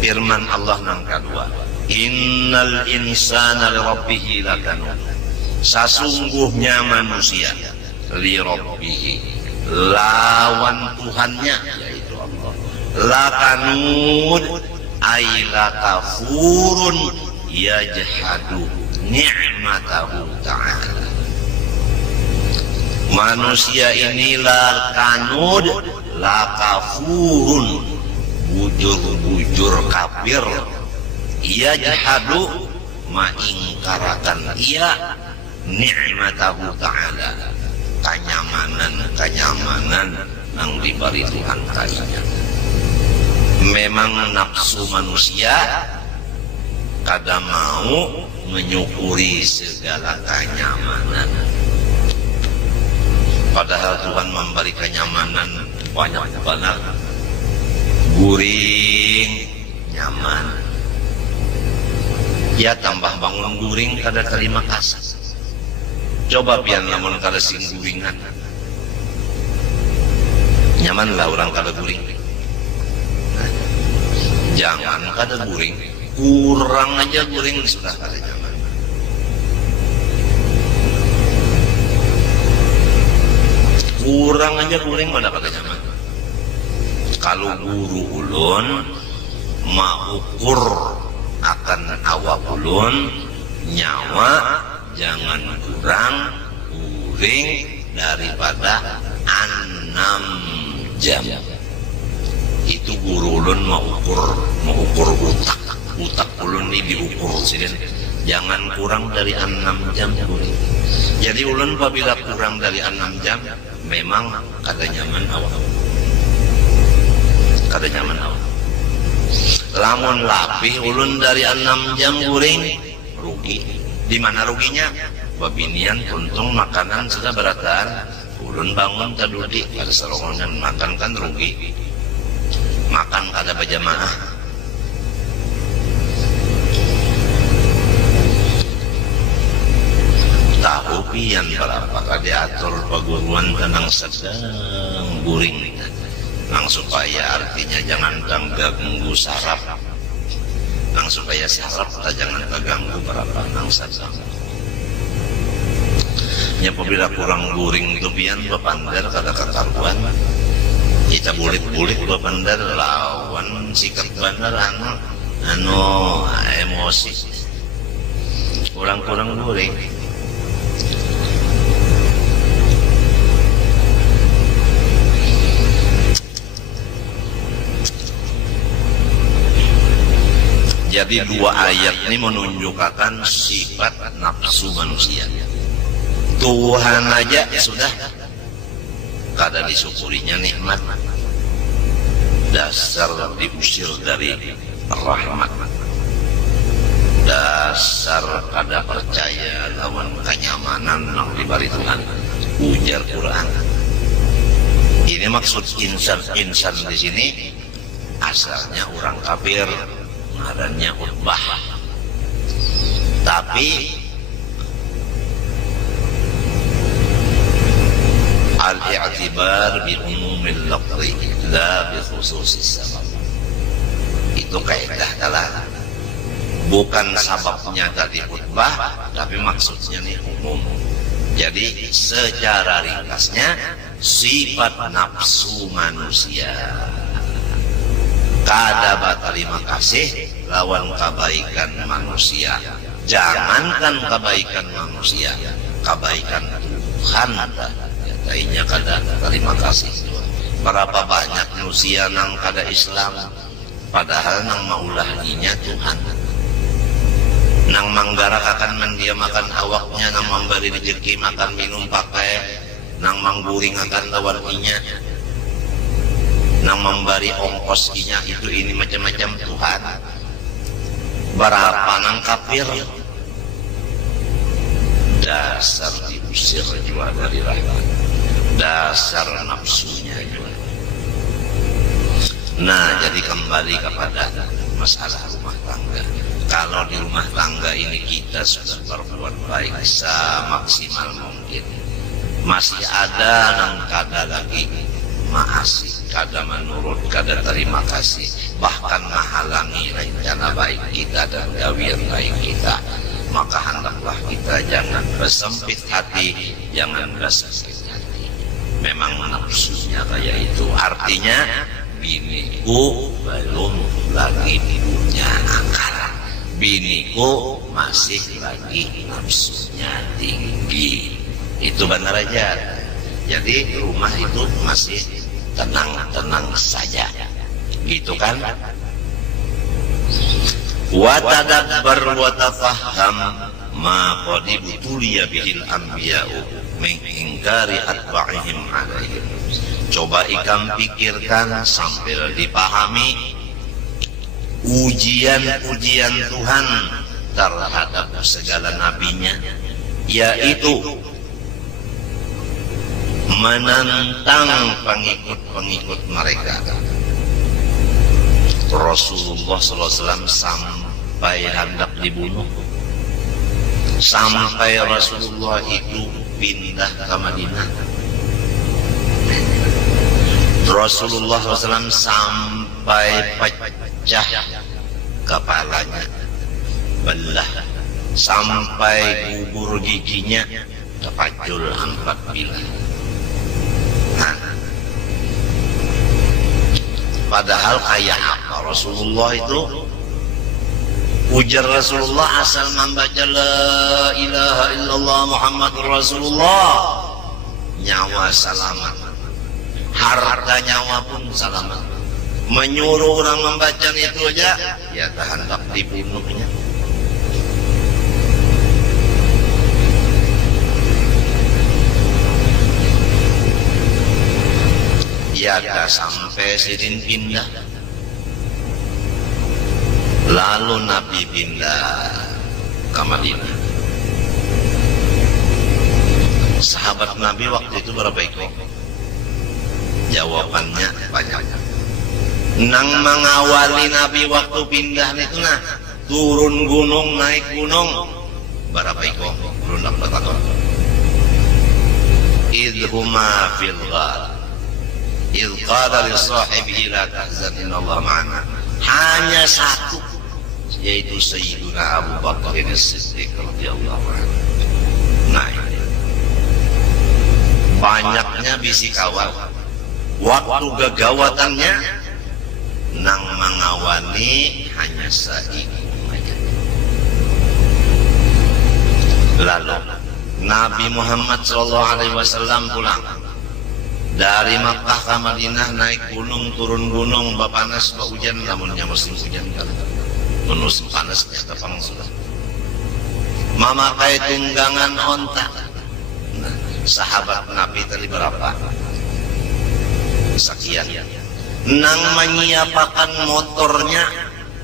Firman Allah nang kedua, innal insana li rabbih lakanud. Sesungguhnya manusia li rabbih, lawan Tuhannya yaitu Allah, lakanud ay lakafurun yajhadu ni'matahu ta'ala. Manusia ini lakanud, lakafurun, bujur-bujur kafir, yajhadu mengingkarakan ia ni'matahu ta'ala, kenyamanan yang diberi Tuhan kalinya. Memang nafsu manusia kada mau menyukuri segala kenyamanan, padahal Tuhan memberi kenyamanan banyak banget. Guring nyaman, ya tambah bangun guring kada terima kasih. Coba pian lamun kada sing guringan, nyaman lah orang kada guring. Jangan kada guring, kurang aja guring sudah kada nyaman. Kurang aja guring pada kada nyaman. Kalau guru ulun maukur akan awak ulun, nyawa jangan kurang guring daripada 6 jam. Itu guru ulun mengukur utak ulun ini diukur sini, jangan kurang dari 6 jam guring. Jadi ulun apabila kurang dari 6 jam memang kada nyaman awak, kada nyaman awak. Lamun lapih ulun dari 6 jam guring, rugi. Di mana ruginya? Babinian untung makanan sudah berataan, ulun bangun tadudi kada sarongan makan kan rugi. Makan kada berjamaah. Tahu pian berapa kali atur paguruan tenang sedang guring nang supaya artinya jangan ganggu saraf, nang supaya saraf tak jangan terganggu berapa nang sedang. Ya apabila kurang guring itu pian bapandar kada kekaruan. Kita bulit-bulit bapandar lawan sikap bandar anu emosi. Kurang-kurang guring. Jadi dua ayat ini menunjukkan sifat nafsu manusia. Tuhan aja sudah kada disyukurinya nikmat, dasar diusir dari rahmat, dasar kada percaya lawan kenyamanan yang diberi Tuhan. Ujar Quran. Ini maksud insan di sini asalnya orang kafir, ngarannya Utbah. Tapi al-i'tibar bi umumil lafzi la bi khususis sabab. Itu kaidah dalam. Bukan sababnya tadi Utbah, tapi maksudnya nih umum. Jadi secara ringkasnya sifat nafsu manusia kada berterima kasih lawan kebaikan manusia. Jangankan kebaikan manusia, kebaikan Tuhan katanya kada terima kasih. Berapa banyak manusia nang kada Islam, padahal nang maulahinya Tuhan, nang manggarak akan mendiamakan awaknya, nang memberi rezeki makan minum pakai, nang mangguring akan lawannya, nang memberi ongkos inya itu ini macam-macam Tuhan. Berapa nang kafir, dasar diusir juga dari rahmat, dasar nafsunya juga. Nah, jadi kembali kepada masalah rumah tangga. Kalau di rumah tangga ini kita sudah berbuat baik semaksimal mungkin, masih ada nang kada lagi maasih, kada menurut, kada terima kasih, bahkan menghalangi rencana baik kita dan gawian baik kita. Maka hendaklah kita jangan bersempit hati, jangan bersempit hati. Memang nafsunya kayak itu. Artinya biniku belum lagi punya akal, biniku masih lagi nafsunya tinggi. Itu benar aja. Jadi rumah itu masih tenang-tenang saja, gitu kan? Wa tadabbar wa tafahham ma qad ibtuliya bihil anbiya'u min ingkari atba'ihim alaihim. Coba ikam pikirkan sambil dipahami ujian-ujian Tuhan terhadap segala nabinya, yaitu menantang pengikut-pengikut mereka. Rasulullah SAW sampai hendak dibunuh, sampai Rasulullah itu pindah ke Madinah. Rasulullah SAW sampai pecah kepalanya, belah, sampai gugur giginya terpacul 4 bilah. Padahal kayak apa Rasulullah itu? Ujar Rasulullah asal membaca la ilaha illallah Muhammadur Rasulullah, nyawa selamat, harta nyawa pun selamat. Menyuruh orang membaca itu aja, ya hendak dibunuhnya. Ya sampai Sidin pindah, lalu Nabi pindah ke Madinah. Sahabat Nabi waktu itu berapa ekor? Jawabannya banyak. Nang mengawali Nabi waktu pindah itu nah, turun gunung, naik gunung, berapa ekor? Belum dapat takut. Idhuma fil ghar idh qala li sahibihi la tahzan innallaha ma'ana. Hanya satu, yaitu Sayyiduna Abu Bakar As-Siddiq radhiyallahu anhu. Nah, banyaknya bisi kawal, waktu gegawatannya nang mengawani hanya seiku aja. Lalu Nabi Muhammad SAW pulang dari Makkah ke Madinah, naik gunung, turun gunung, bapanas, hujan, namunnya musim hujan kan, musim panasnya tepang sudah. Memakai tunggangan onta. Nah, sahabat Nabi tadi berapa? Sekian. Nang menyiapkan motornya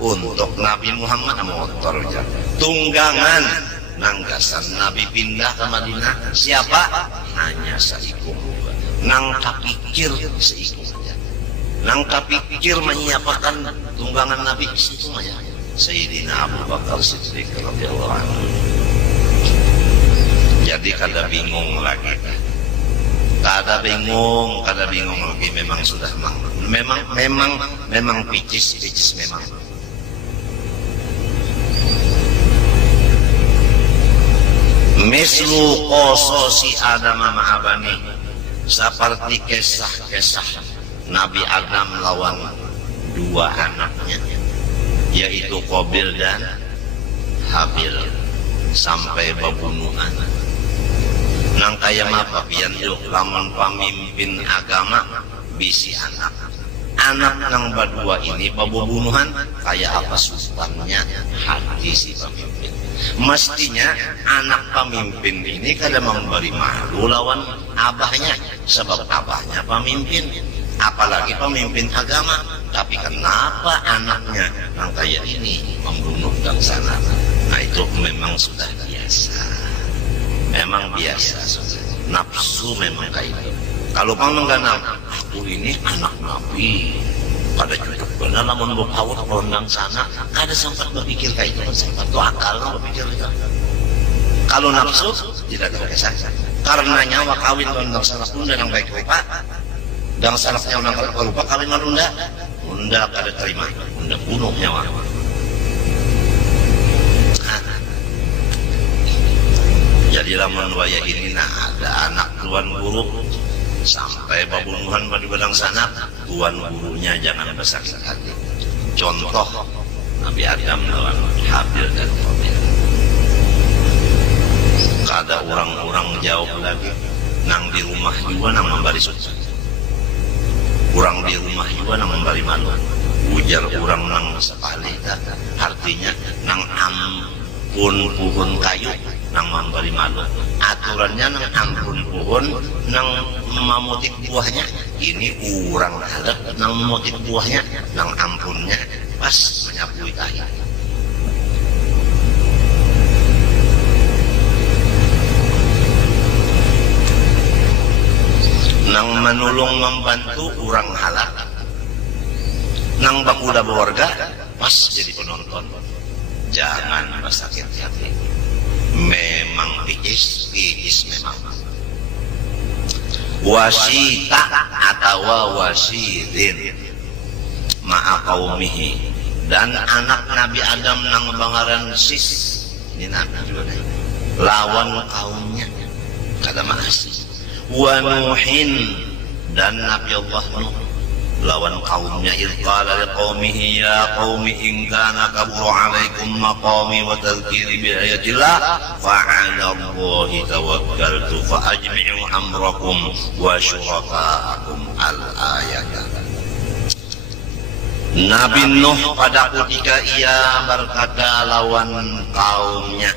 untuk Nabi Muhammad, motornya, tunggangan. Nang gasan Nabi pindah ke Madinah, siapa? Hanya seiku. Nang kapikir seiku saja. Nang kapikir menyiapkan tunggangan Nabi itu saja. Sayyidina Abu Bakar Siddiq radhiyallahu anhu. Jadi kada bingung lagi. Kada bingung lagi. Memang sudah memang picis memang. Mislu qasosi Adam ma'abani, seperti kisah-kisah Nabi Adam lawan 2 anaknya, yaitu Qabil dan Habil, sampai pembunuhan. Nang kaya apa pian yuk lamun pemimpin agama bisi anak nang berdua ini pembunuhan, kayak apa sultannya hati si pemimpin. Mestinya anak pemimpin ini kada memberi malu lawan abahnya, sebab abahnya pemimpin, apalagi pemimpin agama. Tapi kenapa anaknya yang kayak ini membunuh dan sana? Nah itu memang sudah biasa, memang biasa. Nafsu memang kayak itu. Kalau pangganam, aku ini anak Nabi, kada cukup benar namun berpawat rondang sana, kada sempat berpikir kayak itu, sempat tuh akal berpikir itu. Kalau nafsu tidak ada kesan. karenanya wa kawin dengan sanak Unda yang baik rupa dan sanaknya orang lupa kawin dengan Unda kada terima, Unda bunuh nyawa. Jadi lamun waya ini ada anak tuan guru sampai pembunuhan pada badang sanak, tuan gurunya jangan bersakit hati. Contoh Nabi Adam lawan Habil dan Qabil. Kada orang-orang jauh lagi nang di rumah juga nang membari sukses. Orang di rumah juga nang membari malu. Ujar orang nang sepali artinya nang ampun pohon kayu nang memberi malu. Aturannya nang ampun pohon nang memotik buahnya. Ini orang halap nang memotik buahnya, nang ampunnya pas menyapui tahi. Nang menolong membantu orang halak, nang bakuda berwarga pas jadi penonton. Jangan bersakit hati. Memang piis memang wasita atau wasidin ma'a qaumihi, dan anak Nabi Adam nang bangaran sis ini Nabi juga lawan kaumnya kada maasi. Wa Nuhin, dan Nabi Allah Nuh lawan kaumnya. Qala liqaumihi ya qaumi in kana kabura alaikum maqami wa tadhkiri bi ayatillah fa 'ala Allahi tawakkaltu fa ajmi'u amrakum wa syurakaakum al-ayat. Nabi Nuh pada ketika ia berkata lawan kaumnya,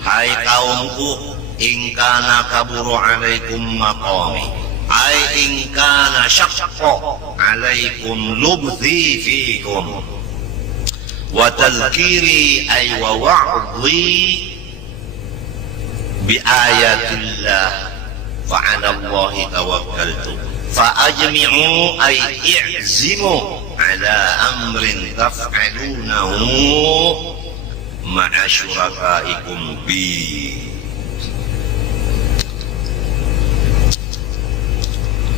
hai kaumku, in kana kabura alaikum maqami ay in kana syaqqa alaikum lubthi fikum wa tadhkiri ay wa wa'dhi bi ayatillah fa 'ala Allahi tawakkaltu fa ajmi'u ay i'zimu 'ala amrin taf'alunahu ma'a syurakaikum bi.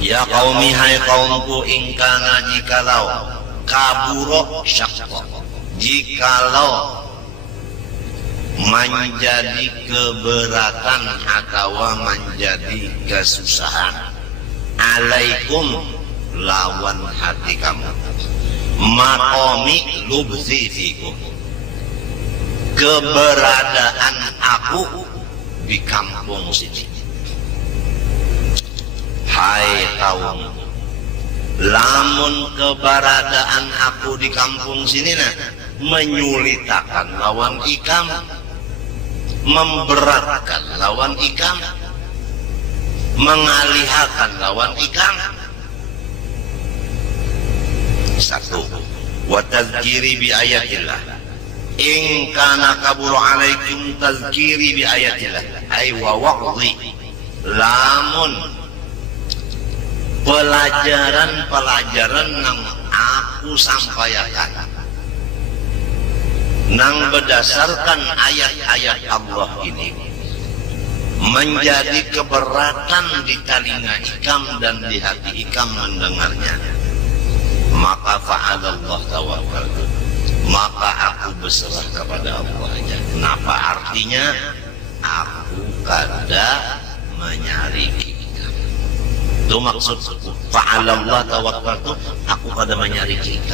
Ya qaumi, hai kaumku, ingkana jikalau kaburo syakwa, jikalau menjadi keberatan atau menjadi kesusahan alaikum lawan hati kamu, maqami lubthi fikum, keberadaan aku di kampung sini. Hai kaum, lamun keberadaan aku di kampung sini menyulitakan lawan ikam, memberatkan lawan ikam, mengalihkan lawan ikam. Satu, wa tadhkiri bi ayatillah, in kana kaburu alaikum tadhkiri bi ayatillah ay wa wa'dhi, lamun pelajaran nang aku sampaikan nang berdasarkan ayat-ayat Allah ini menjadi keberatan di telinga ikam dan di hati ikam mendengarnya, maka fa'alallah tawakkaltu, maka aku berserah kepada Allah aja. Kenapa? Artinya aku kada menyari. Itu maksud fa'alallah tawakkaltu, aku kada menyari kita.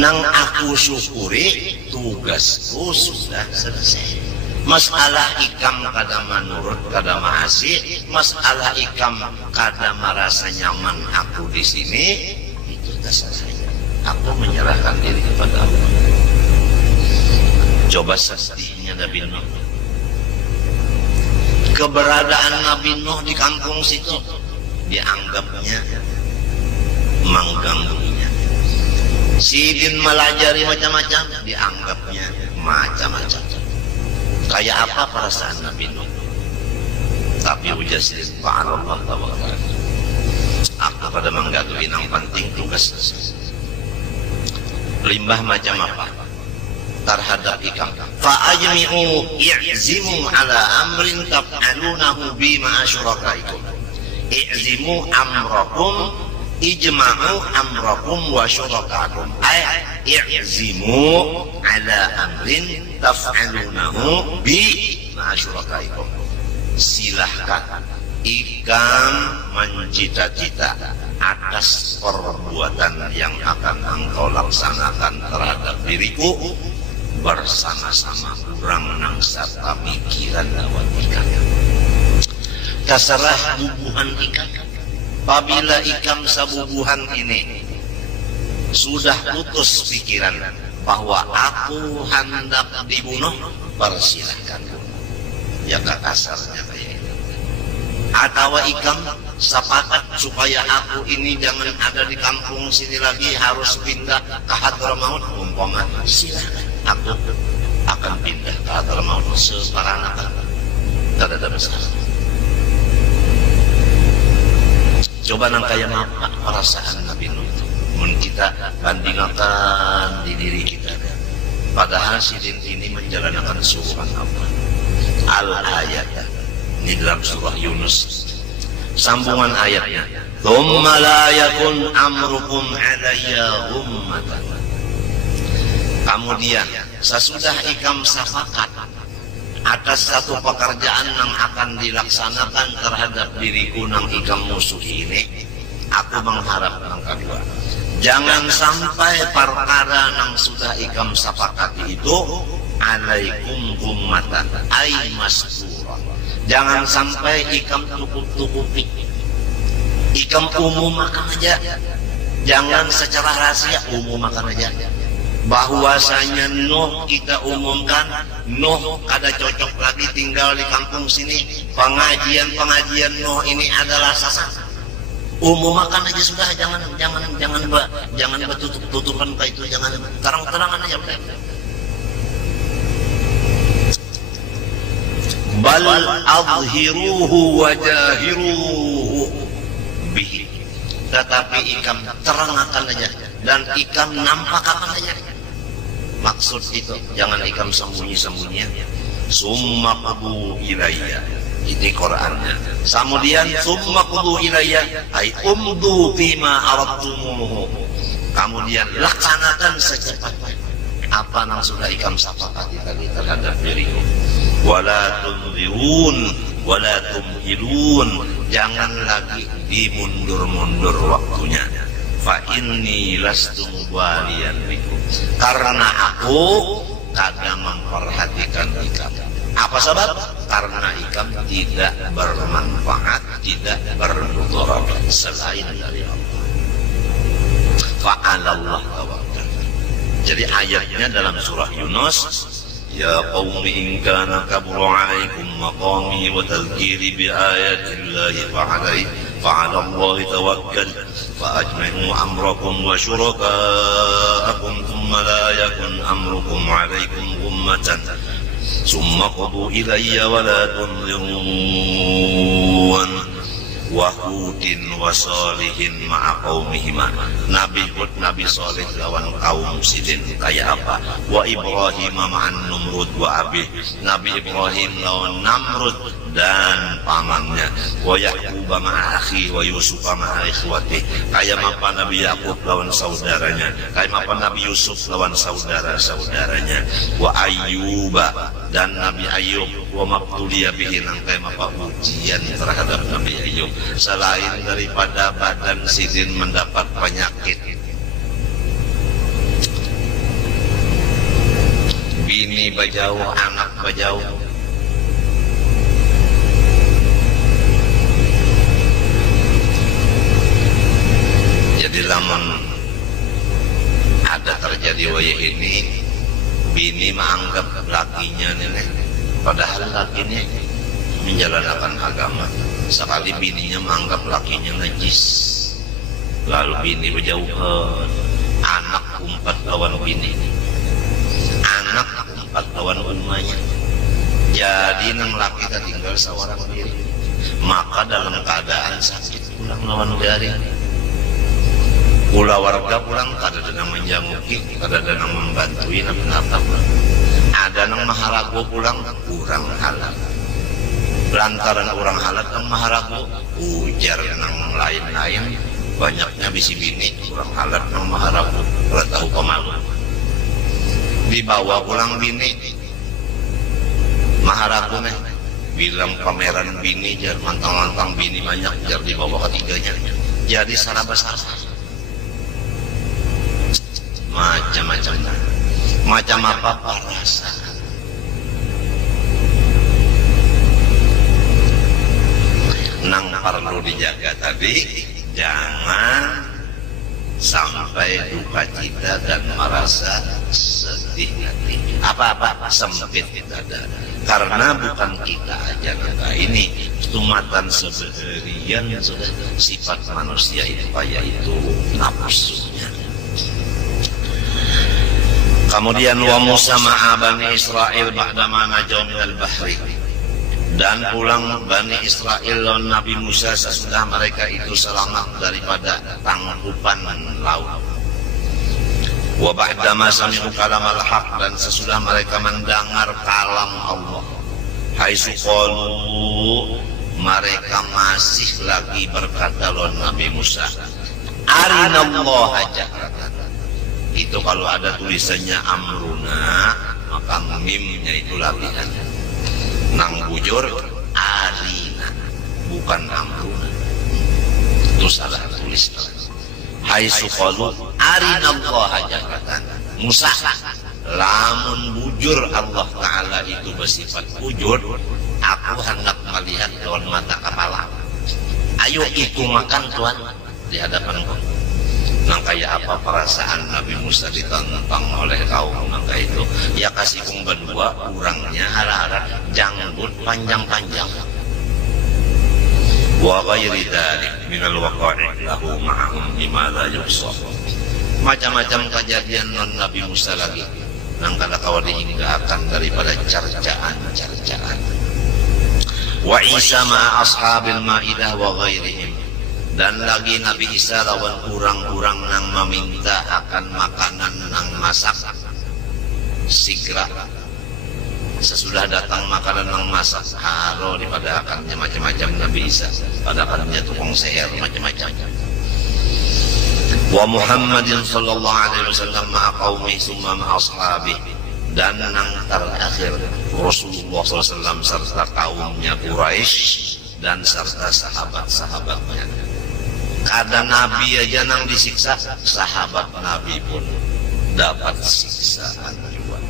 Nang aku syukuri, tugasku sudah selesai. Masalah ikam kada menurut, kada maasi, masalah ikam kada merasa nyaman aku di sini, itu sudah selesai. Aku menyerahkan diri kepada Allah. Coba sedihnya Nabi Nuh. Keberadaan Nabi Nuh di kampung situ dianggapnya mengganggunya. Sidin melajari macam-macam, dianggapnya macam-macam. Kayak apa perasaan Nabi Nuh? Tapi ujar sidin fa'alallah tawakkal, aku pada menggatuhi yang penting tugas. Limbah macam apa? terhadap ikam. Fa'ajmi'u i'zimu ala amrin taf'alunahu bi ma'asyurakaikum. I'zimu amrakum, ijma'u amrakum wa syurakakum. I'zimu ala amrin taf'alunahu bi ma'asyurakaikum. Silahkan ikam mencita-cita atas perbuatan yang akan engkau laksanakan terhadap diriku bersama-sama kurang nang serta pikiran lawan ikam. Terserah bubuhan ikam. Apabila ikam sabubuhan ini sudah putus pikiran bahwa aku hendak dibunuh, persilahkan. Ya kasarnya kayak itu. Atau ikam sepakat supaya aku ini jangan ada di kampung sini lagi, harus pindah ke Hadramaut, umpama silakan, aku akan pindah ke Hadramaut separanakan, tidak ada masalah. Coba nang kaya apa perasaan Nabi Nuh, mun kita bandingkan di diri kita, padahal sidin ini menjalankan suruhan Allah. Al-ayat ini dalam surah Yunus, sambungan ayatnya, thumma la yakun amrukum alayya ummatan. Kemudian sesudah ikam sepakat atas satu pekerjaan yang akan dilaksanakan terhadap diriku nang ikam musuhi ini, aku mengharap yang kedua, jangan sampai perkara nang sudah ikam sepakati itu alaikum ummatan ay maskurah. Jangan sampai ikam tukup-tukupi, ikam umumkan aja, jangan secara rahasia, umumkan aja bahwasanya Nuh kita umumkan, Nuh kada cocok lagi tinggal di kampung sini, pengajian Nuh ini adalah sesat. Umumkan aja sudah, jangan bertutup-tutupan kayak itu, jangan terang-terangan aja. Bal adhiruhu wajahiruhu bihi, tetapi ikam terangkan aja dan ikam nampakkan aja. Maksud itu jangan ikam sembunyi-sembunyian. Summa qudu ilayya, ini Qur'annya. Kemudian summa qudu ilayya ay umdu fima aradtumuhu, kemudian laksanakan secepatnya apa yang sudah ikam sepakati tadi terhadap diriku. Wala tunzirun wala tumhilun, jangan lagi dimundur-mundur waktunya. Fa inni lastu mubaliyan bikum, karena aku kagak memperhatikan ikam. Apa sebab? Karena ikam tidak bermanfaat, tidak bermudarat selain dari Allah. Fa'alallah tawakkal. Jadi ayatnya dalam surah Yunus, ya qaumi in kana kabura alaikum maqami wa tadhkiri bi ayatillahi fa'ala Allahi tawakkal fa'ajmi'u amrakum wa syurakaakum thumma la yakun amrukum alaikum ummatan thumma qudu ilayya wa la tunzirun. Wa Hudin wa Salihin ma'a qaumihima, Nabi Hud, Nabi Salih lawan kaum sidin kayak apa? Wa Ibrahim ma'an Numrud wa Abih, Nabi Ibrahim lawan Namrud dan pamannya. Wa Yaqub ma'a akhi wa Yusuf ma'a ikhwati, kayak apa Nabi Yaqub lawan saudaranya, kayak apa Nabi Yusuf lawan saudara-saudaranya. Wa Ayyub dan Nabi Ayub, wa mabtuliya bihi, kayak apa ujian terhadap Nabi Ayub, selain daripada badan sidin mendapat penyakit, bini bajauh, anak bajauh, jadi lamun ada terjadi wayah ini, bini menganggap lakinya nenek, padahal lakinya menjalankan agama. Sekali bininya menganggap lakinya najis, lalu bini berjauhan, anak umpat lawan bini, anak umpat lawan umanya, jadi nang laki tinggal seorang diri, maka dalam keadaan sakit pulang lawan dari Kula warga pulang kada ada menjamuki, kada ada membantui apa-apa. Ada nang maharago pulang kurang halal. Lantaran orang halal nang maharago ujar nang lain-lain banyaknya bisi bini kurang halal nang maharago. Kada tahu pemalu. Dibawa pulang bini maharago nih bilang pameran bini jar mantang-mantang bini banyak jar dibawa ketiganya. Jadi salah besar. Macam-macam apa perasaan nang perlu dijaga tadi, jangan sampai duka cita dan merasa sedih hati apa-apa sempit dada, karena bukan kita aja naga ini tumatan sebeharian sudah sifat manusia itu yaitu nafsunya. Kemudian wa Musa ma'a Bani Israel ba'dama najaw minal bahri, dan pulang Bani Israel lawan Nabi Musa sesudah mereka itu selamat daripada tangkupan laut. Wa ba'dama sami'u kalamal haq, dan sesudah mereka mendengar kalam Allah. Haitsu qalu, mereka masih lagi berkata lawan Nabi Musa, arinallaha jahratan. Itu kalau ada tulisannya amruna, maka mimnya itu latihan. Nang bujur arina, bukan amruna. Itu salah tulis. Haitsu qalu arinallaha jahratan. Musa, lamun bujur Allah Ta'ala itu bersifat bujur, aku hendak melihat dengan mata kepala. Ayo ikut makan Tuhan di hadapanku. Nang kayak apa perasaan Nabi Musa ditantang oleh kaum nangka itu? Ya kasih kong berdua, kurangnya hara-hara janggut panjang-panjang. Wa ghairi dzalik minal waqa'i lahu ma'ahum bima la yuhsah. Macam-macam kejadian non Nabi Musa lagi. Nang kada kawan dihinggakan daripada carcaan. Wa Isa ma'a ashabil ma'idah wa ghairihim. Dan lagi Nabi Isa lawan kurang-kurang nang meminta akan makanan nang masak segera. Sesudah datang makanan nang masak haro daripada akannya macam-macam Nabi Isa, pada akannya tukang seher macam-macam. Wa Muhammadin sallallahu alaihi wasallam ma'a qaumi summa ma'a ashabi, dan nang terakhir Rasulullah SAW serta kaumnya Quraisy dan serta sahabat-sahabatnya. Kada Nabi aja nang disiksa, sahabat Nabi pun dapat siksaan juga.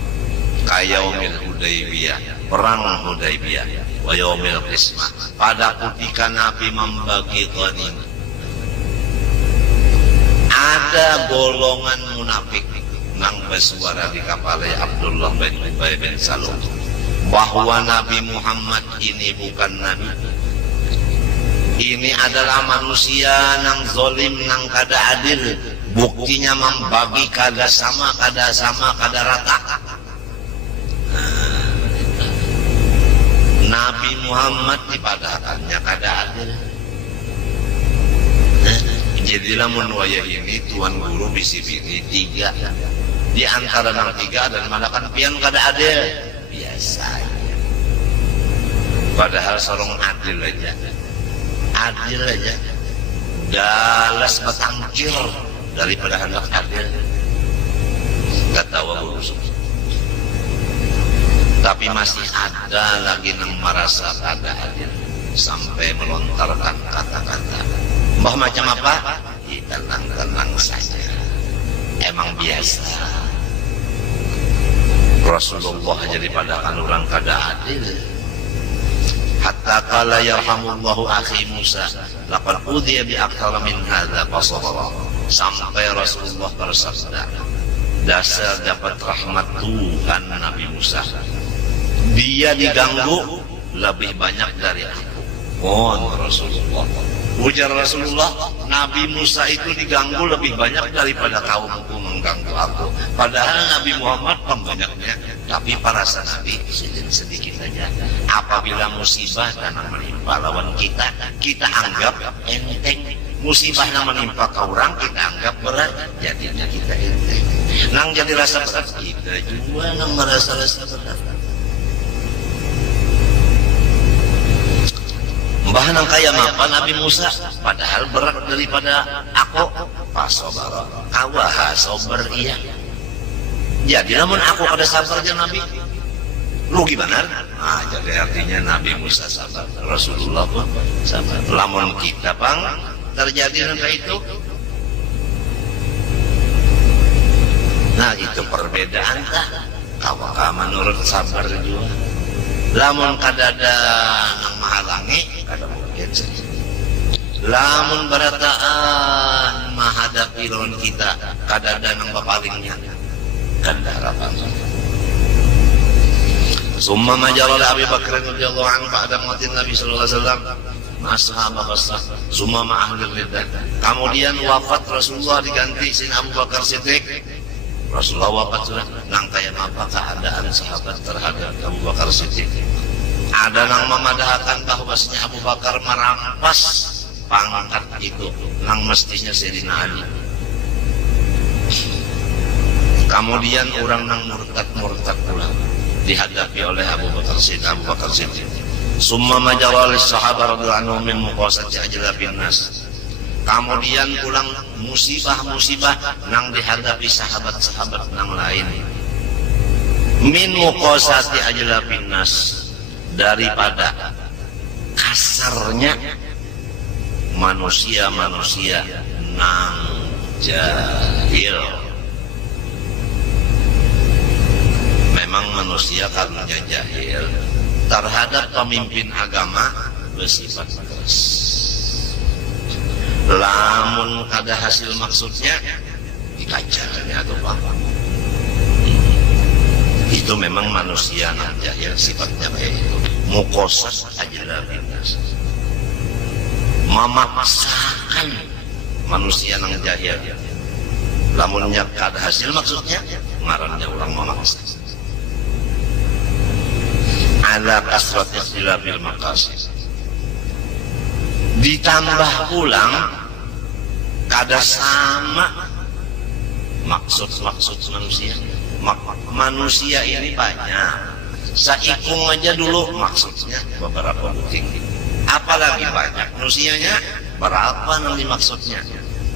Kayaumil Hudaybiyah, perang Hudaybiyah, wa yaumil qismah, pada ketika Nabi membagi ghanimah. Ada golongan munafik nang bersuara di kapal Abdullah bin Ubay bin Salul bahwa Nabi Muhammad ini bukan Nabi. Ini adalah manusia nang zolim, nang kada adil. Buktinya membagi kada sama, kada rata. Nabi Muhammad dipadakannya kada adil. Jadilah menwaya ini Tuan Guru bisi bini tiga. Di antara nang tiga dan manakan pian kada adil. Biasa. Padahal sorong adil aja. Adil aja, dalas batangkir daripada hendak adil. Gak tahu urus. Tapi masih ada lagi yang merasa kada adil sampai melontarkan kata-kata. Mbah macam apa? Tenang-tenang saja. Emang biasa. Rasulullah jadi padakan orang kada adil. Hatta qala yarhamullahu akhi Musa laqad udhiya bi akthar min hadza fasabara, sampai Rasulullah bersabda, dasar dapat rahmat Tuhan Nabi Musa, dia diganggu lebih banyak dari aku. Rasulullah, ujar Rasulullah, Nabi Musa itu diganggu lebih banyak daripada kaumku mengganggu aku. Padahal Nabi Muhammad pembanyaknya, tapi perasaan Nabi sedikit saja. Apabila musibah dan menimpa lawan kita, kita anggap enteng. musibah yang menimpa ke orang kita anggap berat, jadinya kita ente. Nang jadi rasa berat kita juga nang merasa rasa berat. Mbah nang kaya apa Nabi Musa, padahal berat daripada aku. Pasobar, awah sober iya. Jadi namun aku kada sabarnya Nabi, rugi benar. Nah, jadi artinya Nabi Musa sabar, Rasulullah pun sabar. Lamun kita pang terjadi nanti itu. Nah itu perbedaan tak. Kawaka menurut sabar juga. Lamun kadada nang mahalangi, kada mungkin saja. Lamun berataan menghadapi lawan kita, kadada nang bapalingnya, kada harapan. Summa majalal Abi Bakr radhiyallahu anhu pada mati Nabi sallallahu alaihi wasallam, ashab basah, summa ma ahli riddah. Kemudian wafat Rasulullah diganti sin Abu Bakar Siddiq. Rasulullah wafat sudah, nang kaya apa keadaan sahabat terhadap Abu Bakar Siddiq. Ada nang memadahkan bahwasanya Abu Bakar merampas pangkat itu nang mestinya Sayyidina Ali. Kemudian orang nang murtad pula dihadapi oleh Abu Bakar Siddiq. Summa majalal sahabat radhiyallahu anhum min muqasati ajlabin nas. Kemudian pulang musibah-musibah nang dihadapi sahabat-sahabat nang lain. Min muqasati ajlabin nas, daripada kasarnya manusia-manusia nang jahil. Memang manusia karunia jahil terhadap pemimpin agama bersifat keras. Lamun kada hasil maksudnya dikacarnya atau apa? Itu memang manusia nang jahil sifatnya kayak itu. Mukosas ajalah binas. Memaksakan manusia nang jahil. Lamunnya kada hasil maksudnya, ngarannya orang memaksa. Ala kasrat ikhtilafil maqasid. Ditambah pulang kada sama maksud-maksud manusia. Manusia ini banyak. Saikung aja dulu maksudnya beberapa buting. Apalagi banyak manusianya, berapa nanti maksudnya.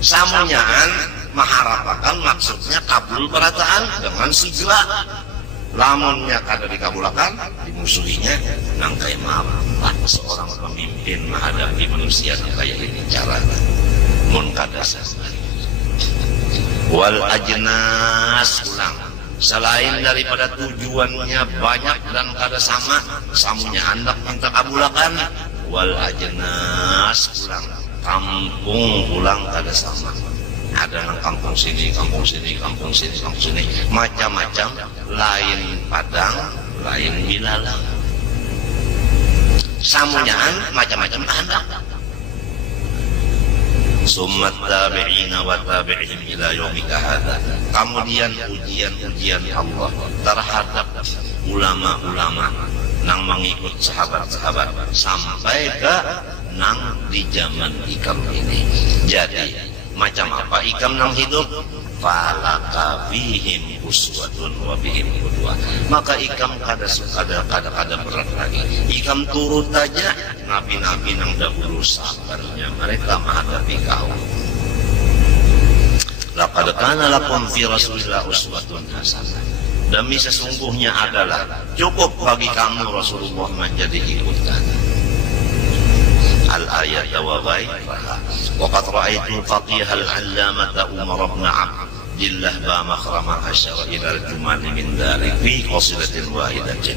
Samunyaan mengharapkan maksudnya kabul perataan dengan segera. Lamunnya kada dikabulakan, dimusuhinya, nang kayak apa seorang pemimpin menghadapi manusia nang kayak ini caranya. Mun kada sasar. Wal ajnas ulang. Selain daripada tujuannya banyak dan kada sama, samunya hendak minta kabulakan. Wal ajnas ulang. Kampung ulang kada sama. Ada nang kampung sini, kampung sini, kampung sini, kampung sini, macam-macam, lain padang, lain bilalang. Samunyaan macam-macam hendak. Summat tabi'ina wa tabi'ihim ila yaumika hadza. Kemudian ujian-ujian Allah terhadap ulama-ulama nang mengikut sahabat-sahabat sampai ke nang di zaman ikam ini. Jadi macam apa ikam nang hidup? Falaka fihim uswatun wa bihim qudwah. Maka ikam kada berat lagi. Ikam turut aja nabi-nabi nang dahulu sabarnya mereka menghadapi kaum. Laqad kana lakum fi Rasulillah uswatun hasanah. Demi sesungguhnya adalah cukup bagi kamu Rasulullah menjadi ikutan. Al-ayat wa ghairaha. Waqad ra'aitu al-faqih al-'allamah Umar bin Abdillah ba makhrama asyara ila al-jumal min dhalik fi qasidatin wahidatin.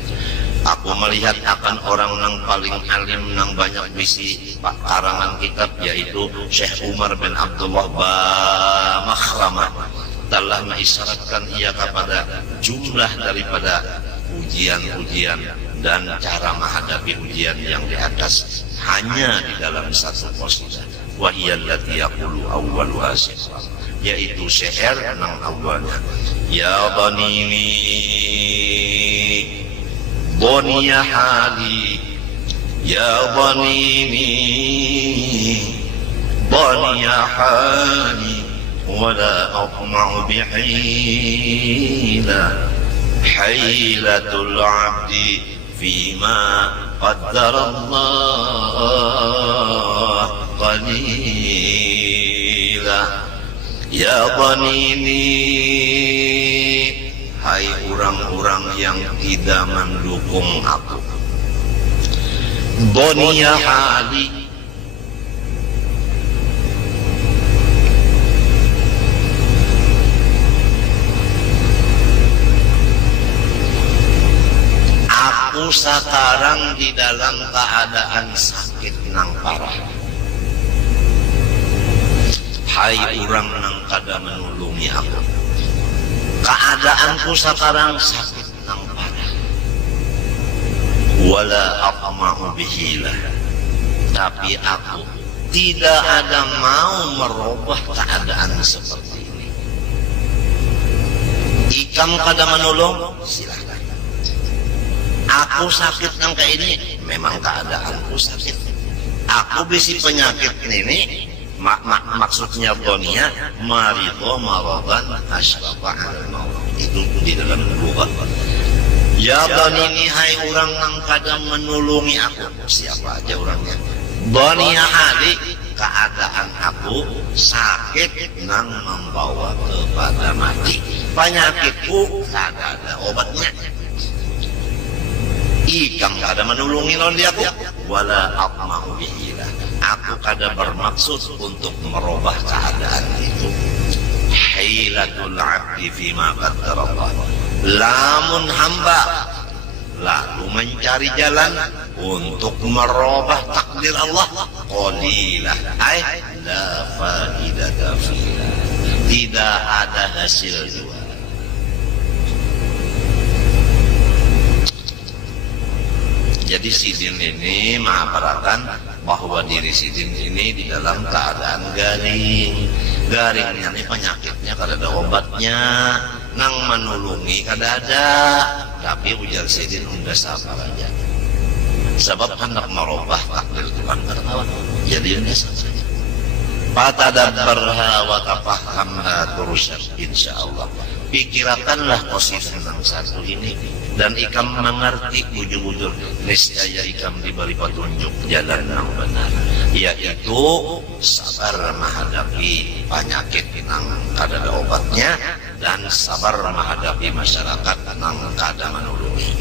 Aku melihat akan orang yang paling alim nang banyak bisi karangan kitab, yaitu Syekh Umar bin Abdullah ba makhrama telah mengisyaratkan ia kepada jumlah daripada ujian-ujian dan cara menghadapi ujian yang di atas hanya di dalam satu qasidah. Wa hiya allati yaqulu awwaluha syi'r, yaitu syair nang awalnya ya banini boniya hali ya banini ضني حالي ولا أطمع بحيلة حيلة العبد فيما قدر الله قليلا يا ضنيني hai orang-orang yang tidak mendukung aku. Dunia hali, aku sekarang di dalam keadaan sakit nang parah. Hai orang nang kada menulungi aku, keadaanku sekarang sakit nang parah. Wala aqma'u bihilah, tapi aku tidak ada mau merubah keadaan seperti ini. Ikam kada menolong, silakan. Aku sakit nang kayak ini, memang keadaanku sakit. Aku bisi penyakit ini, maksudnya dunia marido maradan asbaqa al-maut, itu di dalam lughat. Ya ini hai orang yang kadang menulungi aku, siapa aja orangnya. Dunia hali, keadaan aku sakit nang membawa kepada mati. Penyakitku tidak ada obatnya. Ikam kada menulungi non dia aku, wala aqma'u bihilah. Aku kada bermaksud untuk merubah keadaan itu. Hailatul 'abdi fima qaddara Allah. Lamun hamba lalu mencari jalan untuk merubah takdir Allah, qalilah ay la faidata fiha. Tidak ada hasil jua. Jadi sidin ini mengabarkan bahwa diri sidin ini di dalam keadaan garing. Garingnya ini penyakitnya kada ada obatnya, nang menulungi kada ada. Tapi ujar sidin udah sabar aja. Sebab hendak merubah takdir Tuhan tertawan. Jadi udah sabar aja. Fatadabbarha wa tafahhamha turusyad insyaallah. Pikirkanlah posisi yang satu ini dan ikam mengerti bujur-bujur, niscaya ikam diberi petunjuk jalan yang benar, yaitu sabar menghadapi penyakit yang kada ada obatnya dan sabar menghadapi masyarakat yang kada menulungi.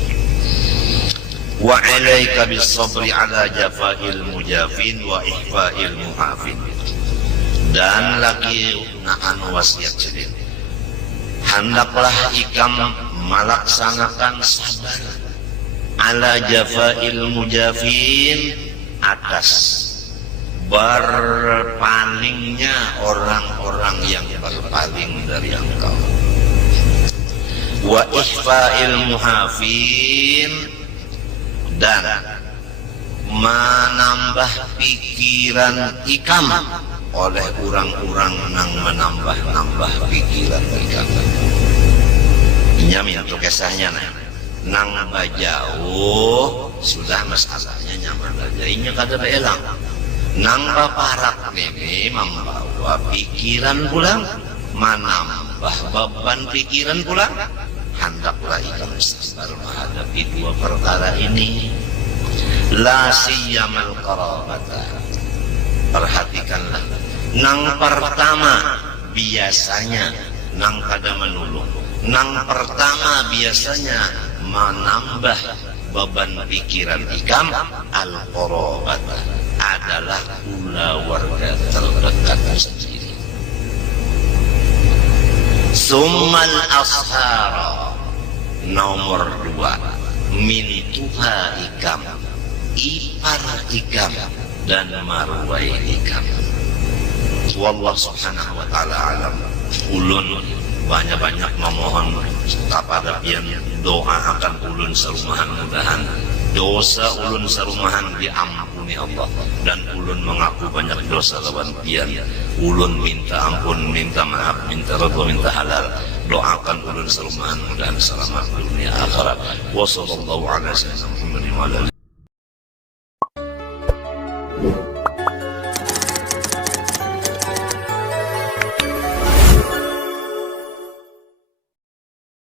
Wa 'alaika bis-sabri 'ala jafa'il mujafin wa ihfa'il muhafin. Dan lagi naan wasiat sendiri, hendaklah ikam melaksanakan sabar ala jafa'il mujafin, atas berpalingnya orang-orang yang berpaling dari engkau, wa ihfa'il muhafin, dan menambah pikiran ikam oleh orang-orang yang menambah-nambah pikiran ikam. Nyamin untuk kisahnya nang bajauh sudah masalahnya nyaman bajainya kada belang. Nang baparak ini membawa pikiran pulang, menambah beban pikiran pulang. Hendaklah ikam sabar menghadapi dua perkara ini. La siyamal qarabata. Perhatikanlah, nang pertama biasanya nang kada menulung. Nang pertama biasanya menambah beban pikiran ikam al-qarabata, adalah pula warga terdekat sendiri. Summal ashara, nomor dua, mintuha ikam, ipar ikam dan marwai ikam. Wallah subhanahu wa ta'ala alam. Ulun banyak-banyak memohon kepada pian doa akan ulun serumahan, mudahan dosa ulun serumahan diampuni Allah, dan ulun mengaku banyak dosa lawan pian. Ulun minta ampun, minta maaf, minta redha, minta halal. Doakan ulun serumahan mudahan selamat dunia akhirat. Wassallallahu ala sayyidina Muhammadin wa ala